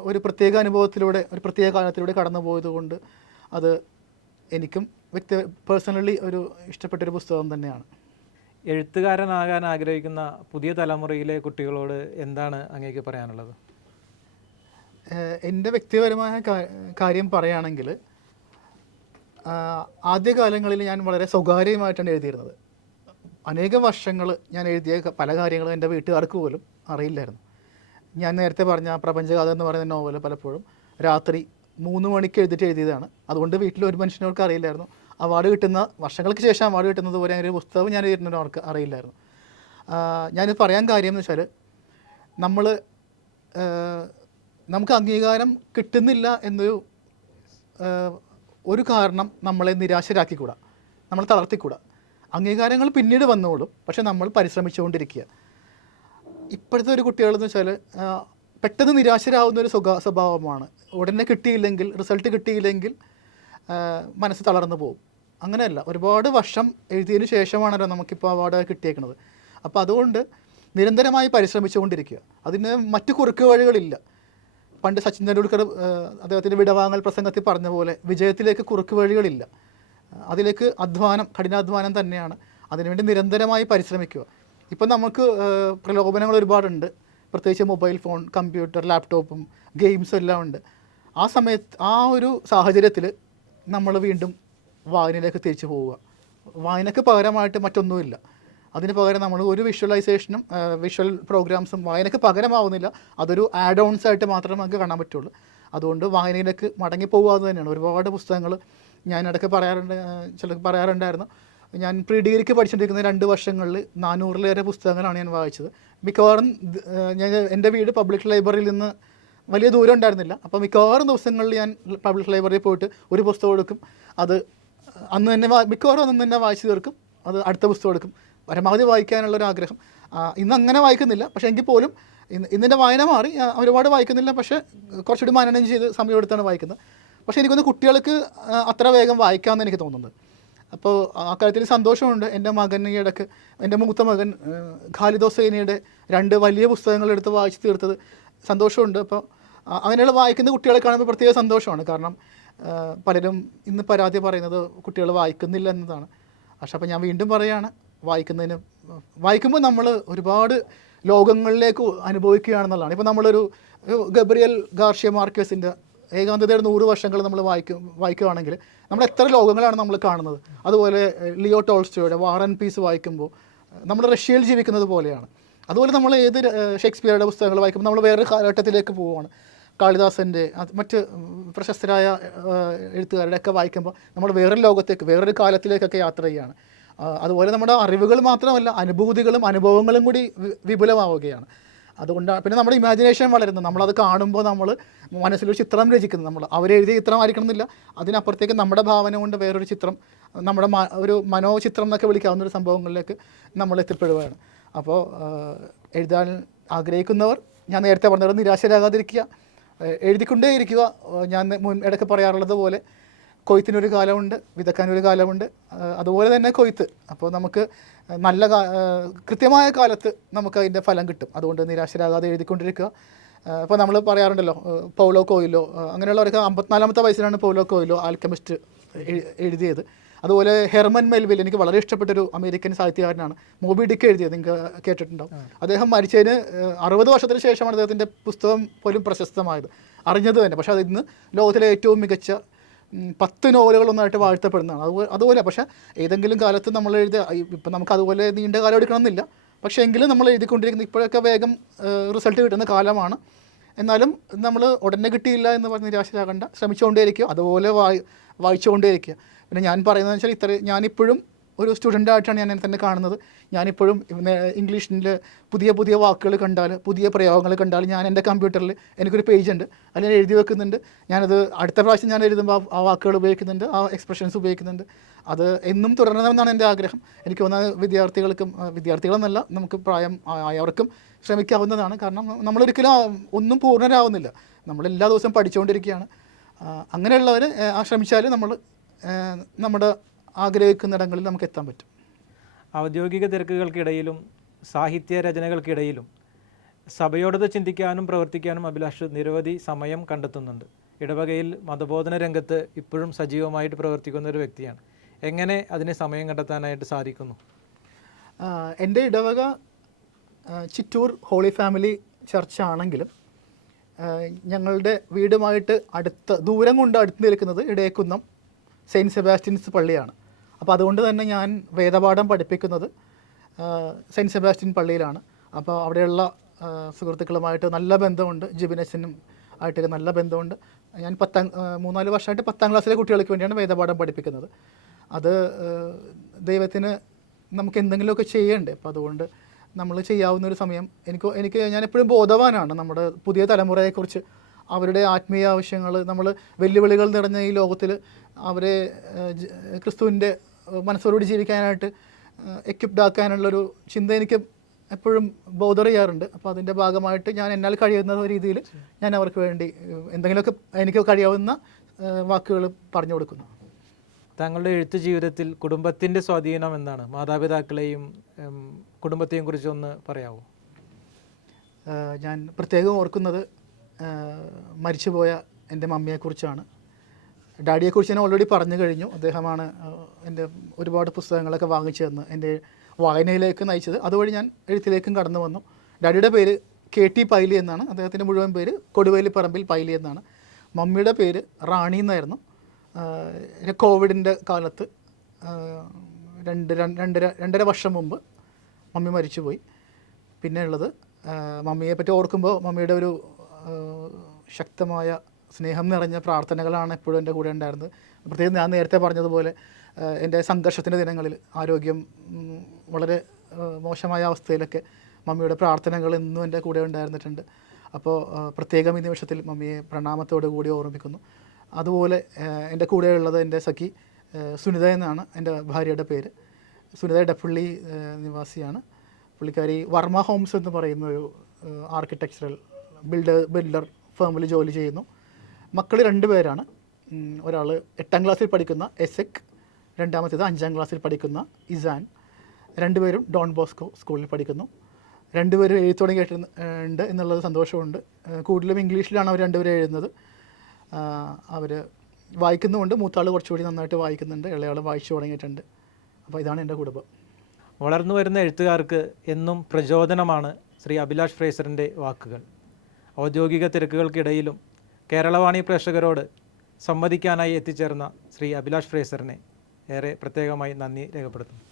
ഒരു പ്രത്യേക അനുഭവത്തിലൂടെ ഒരു പ്രത്യേക കാലത്തിലൂടെ കടന്നു പോയതുകൊണ്ട് അത് എനിക്കും പേഴ്സണലി ഒരു ഇഷ്ടപ്പെട്ടൊരു പുസ്തകം തന്നെയാണ്. എഴുത്തുകാരനാകാൻ ആഗ്രഹിക്കുന്ന പുതിയ തലമുറയിലെ കുട്ടികളോട് എന്താണ് അങ്ങേക്ക് പറയാനുള്ളത്? എൻ്റെ വ്യക്തിപരമായ കാര്യം പറയുകയാണെങ്കിൽ ആദ്യകാലങ്ങളിൽ ഞാൻ വളരെ സ്വകാര്യമായിട്ടാണ് എഴുതിയിരുന്നത്. അനേകം വർഷങ്ങൾ ഞാൻ എഴുതിയ പല കാര്യങ്ങളും എൻ്റെ വീട്ടുകാർക്ക് പോലും അറിയില്ലായിരുന്നു. ഞാൻ നേരത്തെ പറഞ്ഞ പ്രപഞ്ചകഥ എന്ന് പറയുന്ന നോവൽ പലപ്പോഴും രാത്രി 3 മണിക്ക് എഴുതിയതാണ്. അതുകൊണ്ട് വീട്ടിൽ ഒരു മനുഷ്യനവർക്ക് അറിയില്ലായിരുന്നു. വർഷങ്ങൾക്ക് ശേഷം അവാർഡ് കിട്ടുന്നത് പോലെ ഒരു പുസ്തകം ഞാൻ എഴുതുന്നവർക്ക് അറിയില്ലായിരുന്നു. ഞാനിത് പറയാൻ കാര്യം എന്ന് വെച്ചാൽ നമുക്ക് അംഗീകാരം കിട്ടുന്നില്ല എന്നൊരു കാരണം നമ്മളെ നിരാശരാക്കിക്കൂടാ, നമ്മൾ തളർത്തിക്കൂടാ. അംഗീകാരങ്ങൾ പിന്നീട് വന്നോളും, പക്ഷെ നമ്മൾ പരിശ്രമിച്ചുകൊണ്ടിരിക്കുക. ഇപ്പോഴത്തെ ഒരു കുട്ടികളെന്ന് വെച്ചാൽ പെട്ടെന്ന് നിരാശരാകുന്ന ഒരു സ്വഭാവമാണ്. ഉടനെ കിട്ടിയില്ലെങ്കിൽ, റിസൾട്ട് കിട്ടിയില്ലെങ്കിൽ മനസ്സ് തളർന്നു പോകും. അങ്ങനെയല്ല, ഒരുപാട് വർഷം എഴുതിയതിന് ശേഷമാണല്ലോ നമുക്കിപ്പോൾ അവാർഡ് കിട്ടിയേക്കുന്നത്. അപ്പോൾ അതുകൊണ്ട് നിരന്തരമായി പരിശ്രമിച്ചുകൊണ്ടിരിക്കുക. അതിന് മറ്റു കുറുക്ക് വഴികളില്ല. പണ്ട് സച്ചിൻ തെണ്ടുൽക്കർ അദ്ദേഹത്തിൻ്റെ വിടവാങ്ങൽ പ്രസംഗത്തിൽ പറഞ്ഞ പോലെ വിജയത്തിലേക്ക് കുറുക്ക് വഴികളില്ല. അതിലേക്ക് കഠിനാധ്വാനം തന്നെയാണ്. അതിനുവേണ്ടി നിരന്തരമായി പരിശ്രമിക്കുക. ഇപ്പം നമുക്ക് പ്രലോഭനങ്ങൾ ഒരുപാടുണ്ട്. പ്രത്യേകിച്ച് മൊബൈൽ ഫോൺ, കമ്പ്യൂട്ടർ, ലാപ്ടോപ്പും ഗെയിംസും എല്ലാം ഉണ്ട്. ആ സമയത്ത് ആ ഒരു സാഹചര്യത്തിൽ നമ്മൾ വീണ്ടും വായനയിലേക്ക് തിരിച്ചു പോവുക. വായനയ്ക്ക് പകരമായിട്ട് മറ്റൊന്നുമില്ല. അതിന് പകരം നമ്മൾ ഒരു വിഷ്വലൈസേഷനും വിഷ്വൽ പ്രോഗ്രാംസും വായനയ്ക്ക് പകരമാവുന്നില്ല. അതൊരു ആഡ് ഓൺസ് ആയിട്ട് മാത്രമേ നമുക്ക് കാണാൻ പറ്റുള്ളൂ. അതുകൊണ്ട് വായനയിലേക്ക് മടങ്ങി പോകാതെ തന്നെയാണ്. ഒരുപാട് പുസ്തകങ്ങൾ ഞാൻ ഇടയ്ക്ക് പറയാറുണ്ടായിരുന്നു. ഞാൻ പ്രീ ഡിഗ്രിക്ക് പഠിച്ചുകൊണ്ടിരിക്കുന്ന 2 വർഷങ്ങളിൽ 400-ലേറെ പുസ്തകങ്ങളാണ് ഞാൻ വായിച്ചത്. മിക്കവാറും എൻ്റെ വീട് പബ്ലിക് ലൈബ്രറിയിൽ നിന്ന് വലിയ ദൂരം ഉണ്ടായിരുന്നില്ല. അപ്പോൾ മിക്കവാറും ദിവസങ്ങളിൽ ഞാൻ പബ്ലിക് ലൈബ്രറിയിൽ പോയിട്ട് ഒരു പുസ്തകം എടുക്കും. അത് മിക്കവാറും അന്ന് തന്നെ വായിച്ചു തീർക്കും. അത് അടുത്ത പുസ്തകം എടുക്കും. പരമാവധി വായിക്കാനുള്ളൊരാഗ്രഹം. ഇന്ന് അങ്ങനെ വായിക്കുന്നില്ല. പക്ഷേ എങ്കിൽ പോലും ഇന്നിൻ്റെ വായന മാറി. ഒരുപാട് വായിക്കുന്നില്ല, പക്ഷേ കുറച്ചുകൂടി മനനം ചെയ്ത് സമയമെടുത്താണ് വായിക്കുന്നത്. പക്ഷേ എനിക്കൊന്ന് കുട്ടികൾക്ക് അത്ര വേഗം വായിക്കാമെന്ന് എനിക്ക് തോന്നുന്നത്. അപ്പോൾ ആ കാര്യത്തിൽ സന്തോഷമുണ്ട്. എൻ്റെ മകൻ ഈ ഇടയ്ക്ക്, എൻ്റെ മൂത്ത മകൻ ഖാലിദ് ഹുസൈനിയുടെ 2 വലിയ പുസ്തകങ്ങൾ എടുത്ത് വായിച്ച് തീർത്തത് സന്തോഷമുണ്ട്. അപ്പോൾ അങ്ങനെയുള്ള വായിക്കുന്ന കുട്ടികളെ കാണുമ്പോൾ പ്രത്യേക സന്തോഷമാണ്. കാരണം പലരും ഇന്ന് പരാതി പറയുന്നത് കുട്ടികൾ വായിക്കുന്നില്ല എന്നതാണ്. പക്ഷേ അപ്പോൾ ഞാൻ വീണ്ടും പറയുകയാണ്, വായിക്കുമ്പോൾ നമ്മൾ ഒരുപാട് ലോകങ്ങളിലേക്ക് അനുഭവിക്കുകയാണെന്നുള്ളതാണ്. ഇപ്പോൾ നമ്മളൊരു ഗബ്രിയൽ ഗാർഷ്യ മാർക്കേസിൻ്റെ ഏകാന്തതയുടെ 100 വർഷങ്ങൾ നമ്മൾ വായിക്കുകയാണെങ്കിൽ നമ്മൾ എത്ര ലോകങ്ങളാണ് നമ്മൾ കാണുന്നത്. അതുപോലെ ലിയോ ടോൾസ്റ്റോയുടെ വാർ ആൻഡ് പീസ് വായിക്കുമ്പോൾ നമ്മൾ റഷ്യയിൽ ജീവിക്കുന്നത് പോലെയാണ്. അതുപോലെ നമ്മൾ ഏത് ഷേക്സ്പിയറുടെ പുസ്തകങ്ങൾ വായിക്കുമ്പോൾ നമ്മൾ വേറൊരു കാലഘട്ടത്തിലേക്ക് പോവുകയാണ്. കാളിദാസൻ്റെ മറ്റ് പ്രശസ്തരായ എഴുത്തുകാരുടെയൊക്കെ വായിക്കുമ്പോൾ നമ്മൾ വേറൊരു ലോകത്തേക്ക്, വേറൊരു കാലത്തിലേക്കൊക്കെ യാത്ര ചെയ്യുകയാണ്. അതുപോലെ നമ്മുടെ അറിവുകൾ മാത്രമല്ല, അനുഭൂതികളും അനുഭവങ്ങളും കൂടി വിപുലമാവുകയാണ്. അതുകൊണ്ടാണ് പിന്നെ നമ്മുടെ ഇമാജിനേഷൻ വളരുന്നത്. നമ്മളത് കാണുമ്പോൾ നമ്മൾ മനസ്സിലൊരു ചിത്രം രചിക്കുന്നത്. നമ്മൾ അവരെഴുതിയ ചിത്രമായിരിക്കണം എന്നില്ല, അതിനപ്പുറത്തേക്ക് നമ്മുടെ ഭാവന കൊണ്ട് വേറൊരു ചിത്രം, നമ്മുടെ ഒരു മനോചിത്രം എന്നൊക്കെ വിളിക്കാവുന്ന ഒരു സംഭവങ്ങളിലേക്ക് നമ്മൾ എത്തിപ്പെടുകയാണ്. അപ്പോൾ എഴുതാൻ ആഗ്രഹിക്കുന്നവർ, ഞാൻ നേരത്തെ പറഞ്ഞത്, നിരാശരാകാതിരിക്കുക, എഴുതിക്കൊണ്ടേയിരിക്കുക. ഞാൻ ഇടയ്ക്ക് പറയാറുള്ളത് പോലെ കൊയ്ത്തിനൊരു കാലമുണ്ട്, വിതയ്ക്കാനൊരു കാലമുണ്ട്, അതുപോലെ തന്നെ കൊയ്ത്ത്. അപ്പോൾ നമുക്ക് കൃത്യമായ കാലത്ത് നമുക്ക് അതിൻ്റെ ഫലം കിട്ടും. അതുകൊണ്ട് നിരാശരാകാതെ എഴുതിക്കൊണ്ടിരിക്കുക. അപ്പോൾ നമ്മൾ പറയാറുണ്ടല്ലോ, പൗലോ കൊയ്ലോ അങ്ങനെയുള്ളവർക്ക് 54-ാമത്തെ വയസ്സിലാണ് പൗലോ കൊയ്ലോ ആൽക്കമിസ്റ്റ് എഴുതിയത്. അതുപോലെ ഹെർമൻ മെൽവിൽ, എനിക്ക് വളരെ ഇഷ്ടപ്പെട്ടൊരു അമേരിക്കൻ സാഹിത്യകാരനാണ്, മോബി ഡിക്ക് എഴുതിയത്, നിങ്ങൾക്ക് കേട്ടിട്ടുണ്ടാവും. അദ്ദേഹം മരിച്ചതിന് 60 വർഷത്തിന് ശേഷമാണ് അദ്ദേഹത്തിൻ്റെ പുസ്തകം പോലും പ്രശസ്തമായത്, അറിഞ്ഞത് തന്നെ. പക്ഷേ അത് ഇന്ന് ലോകത്തിലെ ഏറ്റവും മികച്ച 10 നോവലുകളൊന്നായിട്ട് വാഴ്ത്തപ്പെടുന്നതാണ്. അതുപോലെ പക്ഷേ ഏതെങ്കിലും കാലത്ത് നമ്മൾ ഇപ്പം നമുക്ക് അതുപോലെ നീണ്ട കാലം എടുക്കണമെന്നില്ല. പക്ഷേ എങ്കിലും നമ്മൾ എഴുതിക്കൊണ്ടിരിക്കുന്ന ഇപ്പോഴൊക്കെ വേഗം റിസൾട്ട് കിട്ടുന്ന കാലമാണ്. എന്നാലും നമ്മൾ ഉടനെ കിട്ടിയില്ല എന്ന് പറഞ്ഞ് നിരാശരാകണ്ട, ശ്രമിച്ചുകൊണ്ടേയിരിക്കുക, അതുപോലെ വായിച്ചുകൊണ്ടേയിരിക്കുക. പിന്നെ ഞാൻ പറയുന്നതെന്ന് വെച്ചാൽ ഞാനിപ്പോഴും ഒരു സ്റ്റുഡൻ്റായിട്ടാണ് ഞാൻ തന്നെ കാണുന്നത്. ഞാനിപ്പോഴും ഇംഗ്ലീഷിൽ പുതിയ വാക്കുകൾ കണ്ടാൽ, പുതിയ പ്രയോഗങ്ങൾ കണ്ടാൽ ഞാൻ എൻ്റെ കമ്പ്യൂട്ടറിൽ എനിക്കൊരു പേജ് ഉണ്ട്, അതിൽ ഞാൻ എഴുതി വെക്കുന്നുണ്ട്. ഞാനത് അടുത്ത പ്രാവശ്യം ഞാൻ എഴുതുമ്പോൾ ആ വാക്കുകൾ ഉപയോഗിക്കുന്നുണ്ട്, ആ എക്സ്പ്രഷൻസ് ഉപയോഗിക്കുന്നുണ്ട്. അത് എന്നും തുടരണമെന്നാണ് എൻ്റെ ആഗ്രഹം. എനിക്ക് തോന്നുന്നത് വിദ്യാർത്ഥികളെന്നല്ല, നമുക്ക് പ്രായം ആയവർക്കും ശ്രമിക്കാവുന്നതാണ്. കാരണം നമ്മളൊരിക്കലും ഒന്നും പൂർണ്ണരാകുന്നില്ല, നമ്മളെല്ലാ ദിവസവും പഠിച്ചുകൊണ്ടിരിക്കുകയാണ്. അങ്ങനെയുള്ളവർ ശ്രമിച്ചാൽ നമ്മുടെ ആഗ്രഹിക്കുന്നിടങ്ങളിൽ നമുക്ക് എത്താൻ പറ്റും. ഔദ്യോഗിക തിരക്കുകൾക്കിടയിലും സാഹിത്യ രചനകൾക്കിടയിലും സഭയോടത് ചിന്തിക്കാനും പ്രവർത്തിക്കാനും അഭിലാഷ് നിരവധി സമയം കണ്ടെത്തുന്നുണ്ട്. ഇടവകയിൽ മതബോധന രംഗത്ത് ഇപ്പോഴും സജീവമായിട്ട് പ്രവർത്തിക്കുന്ന ഒരു വ്യക്തിയാണ്. എങ്ങനെ അതിന് സമയം കണ്ടെത്താനായിട്ട് സാധിക്കുന്നു? എൻ്റെ ഇടവക ചിറ്റൂർ ഹോളി ഫാമിലി ചർച്ച് ആണെങ്കിലും ഞങ്ങളുടെ വീടുമായിട്ട് ദൂരം കൊണ്ട് അടുത്ത് നിൽക്കുന്നത് ഇടയക്കുന്നം സെയിൻറ്റ് സെബാസ്റ്റ്യൻസ് പള്ളിയാണ്. അപ്പോൾ അതുകൊണ്ട് തന്നെ ഞാൻ വേദപാഠം പഠിപ്പിക്കുന്നത് സെയിൻറ്റ് സെബാസ്റ്റ്യൻ പള്ളിയിലാണ്. അപ്പോൾ അവിടെയുള്ള സുഹൃത്തുക്കളുമായിട്ട് നല്ല ബന്ധമുണ്ട്, ജിബിനസിനും ആയിട്ടൊക്കെ നല്ല ബന്ധമുണ്ട്. ഞാൻ 3-4 വർഷമായിട്ട് 10ാം ക്ലാസ്സിലെ കുട്ടികൾക്ക് വേണ്ടിയാണ് വേദപാഠം പഠിപ്പിക്കുന്നത്. അത് ദൈവത്തിന് നമുക്ക് എന്തെങ്കിലുമൊക്കെ ചെയ്യണ്ടേ. അപ്പോൾ അതുകൊണ്ട് നമ്മൾ ചെയ്യാവുന്നൊരു സമയം ഞാൻ എപ്പോഴും ബോധവാനാണ് നമ്മുടെ പുതിയ തലമുറയെക്കുറിച്ച്. അവരുടെ ആത്മീയ ആവശ്യങ്ങൾ, നമ്മൾ വെല്ലുവിളികൾ നിറഞ്ഞ ഈ ലോകത്തിൽ അവരെ ക്രിസ്തുവിൻ്റെ മനസ്സോടുകൂടി ജീവിക്കാനായിട്ട് എക്വിപ്ഡ് ആക്കാനുള്ളൊരു ചിന്ത എനിക്ക് എപ്പോഴും ബോധർ ചെയ്യാറുണ്ട്. അപ്പോൾ അതിൻ്റെ ഭാഗമായിട്ട് ഞാൻ എന്നാൽ കഴിയുന്ന രീതിയിൽ ഞാൻ അവർക്ക് വേണ്ടി എന്തെങ്കിലുമൊക്കെ എനിക്ക് കഴിയാവുന്ന വാക്കുകൾ പറഞ്ഞു കൊടുക്കുന്നു. താങ്കളുടെ എഴുത്ത് ജീവിതത്തിൽ കുടുംബത്തിൻ്റെ സ്വാധീനം എന്താണ്? മാതാപിതാക്കളെയും കുടുംബത്തെയും കുറിച്ചൊന്ന് പറയാമോ? ഞാൻ പ്രത്യേകം ഓർക്കുന്നത് മരിച്ചുപോയ എൻ്റെ മമ്മിയെക്കുറിച്ചാണ്. ഡാഡിയെക്കുറിച്ച് ഞാൻ ഓൾറെഡി പറഞ്ഞു കഴിഞ്ഞു. അദ്ദേഹമാണ് എൻ്റെ ഒരുപാട് പുസ്തകങ്ങളൊക്കെ വാങ്ങിച്ചു തന്ന് എൻ്റെ വായനയിലേക്ക് നയിച്ചത്. അതുവഴി ഞാൻ എഴുത്തിലേക്കും കടന്നു വന്നു. ഡാഡിയുടെ പേര് KT പൈലി എന്നാണ്. അദ്ദേഹത്തിൻ്റെ മുഴുവൻ പേര് കൊടുവേലിപ്പറമ്പിൽ പൈലി എന്നാണ്. മമ്മിയുടെ പേര് റാണി എന്നായിരുന്നു. കോവിഡിൻ്റെ കാലത്ത് 2.5 വർഷം മുമ്പ് മമ്മി മരിച്ചുപോയി. പിന്നെ ഉള്ളത് മമ്മിയെ പറ്റി ഓർക്കുമ്പോൾ മമ്മിയുടെ ഒരു ശക്തമായ സ്നേഹം നിറഞ്ഞ പ്രാർത്ഥനകളാണ് എപ്പോഴും എൻ്റെ കൂടെ ഉണ്ടായിരുന്നത്. പ്രത്യേകം ഞാൻ നേരത്തെ പറഞ്ഞതുപോലെ എൻ്റെ സംഘർഷത്തിൻ്റെ ദിനങ്ങളിൽ ആരോഗ്യം വളരെ മോശമായ അവസ്ഥയിലൊക്കെ മമ്മിയുടെ പ്രാർത്ഥനകൾ എന്നും എൻ്റെ കൂടെ ഉണ്ടായിരുന്നിട്ടുണ്ട്. അപ്പോൾ പ്രത്യേകം ഈ നിമിഷത്തിൽ മമ്മിയെ പ്രണാമത്തോടു കൂടി ഓർമ്മിക്കുന്നു. അതുപോലെ എൻ്റെ കൂടെയുള്ളത് എൻ്റെ സഖി സുനിത എന്നാണ് എൻ്റെ ഭാര്യയുടെ പേര്. സുനിത ഇടപ്പള്ളി നിവാസിയാണ്. പുള്ളിക്കാരി വർമ്മ ഹോംസ് എന്ന് പറയുന്ന ഒരു ആർക്കിടെക്ചറൽ ബിൽഡർ ഫേമിൽ ജോലി ചെയ്യുന്നു. മക്കൾ 2 പേരാണ്. ഒരാൾ 8ാം ക്ലാസ്സിൽ പഠിക്കുന്ന എസെക്, രണ്ടാമത്തേത് 5ാം ക്ലാസ്സിൽ പഠിക്കുന്ന ഇസാൻ. 2 പേരും ഡോൺ ബോസ്കോ സ്കൂളിൽ പഠിക്കുന്നു. 2 പേരും എഴുതി തുടങ്ങിയിട്ടുണ്ട് എന്നുള്ളത് സന്തോഷമുണ്ട്. കൂടുതലും ഇംഗ്ലീഷിലാണ് അവർ 2 പേരും എഴുതുന്നത്. അവർ വായിക്കുന്നുമുണ്ട്. മൂത്താൾ കുറച്ചുകൂടി നന്നായിട്ട് വായിക്കുന്നുണ്ട്. ഇളയാൾ വായിച്ചു തുടങ്ങിയിട്ടുണ്ട്. അപ്പോൾ ഇതാണ് എൻ്റെ കുടുംബം. വളർന്നു വരുന്ന എഴുത്തുകാർക്ക് എന്നും പ്രചോദനമാണ് ശ്രീ അഭിലാഷ് ഫ്രേസറിൻ്റെ വാക്കുകൾ. ഔദ്യോഗിക തിരക്കുകൾക്കിടയിലും കേരളവാണി പ്രേക്ഷകരോട് സംവദിക്കാനായി എത്തിച്ചേർന്ന ശ്രീ അഭിലാഷ് ഫ്രേസറിനെ ഏറെ പ്രത്യേകമായി നന്ദി രേഖപ്പെടുത്തുന്നു.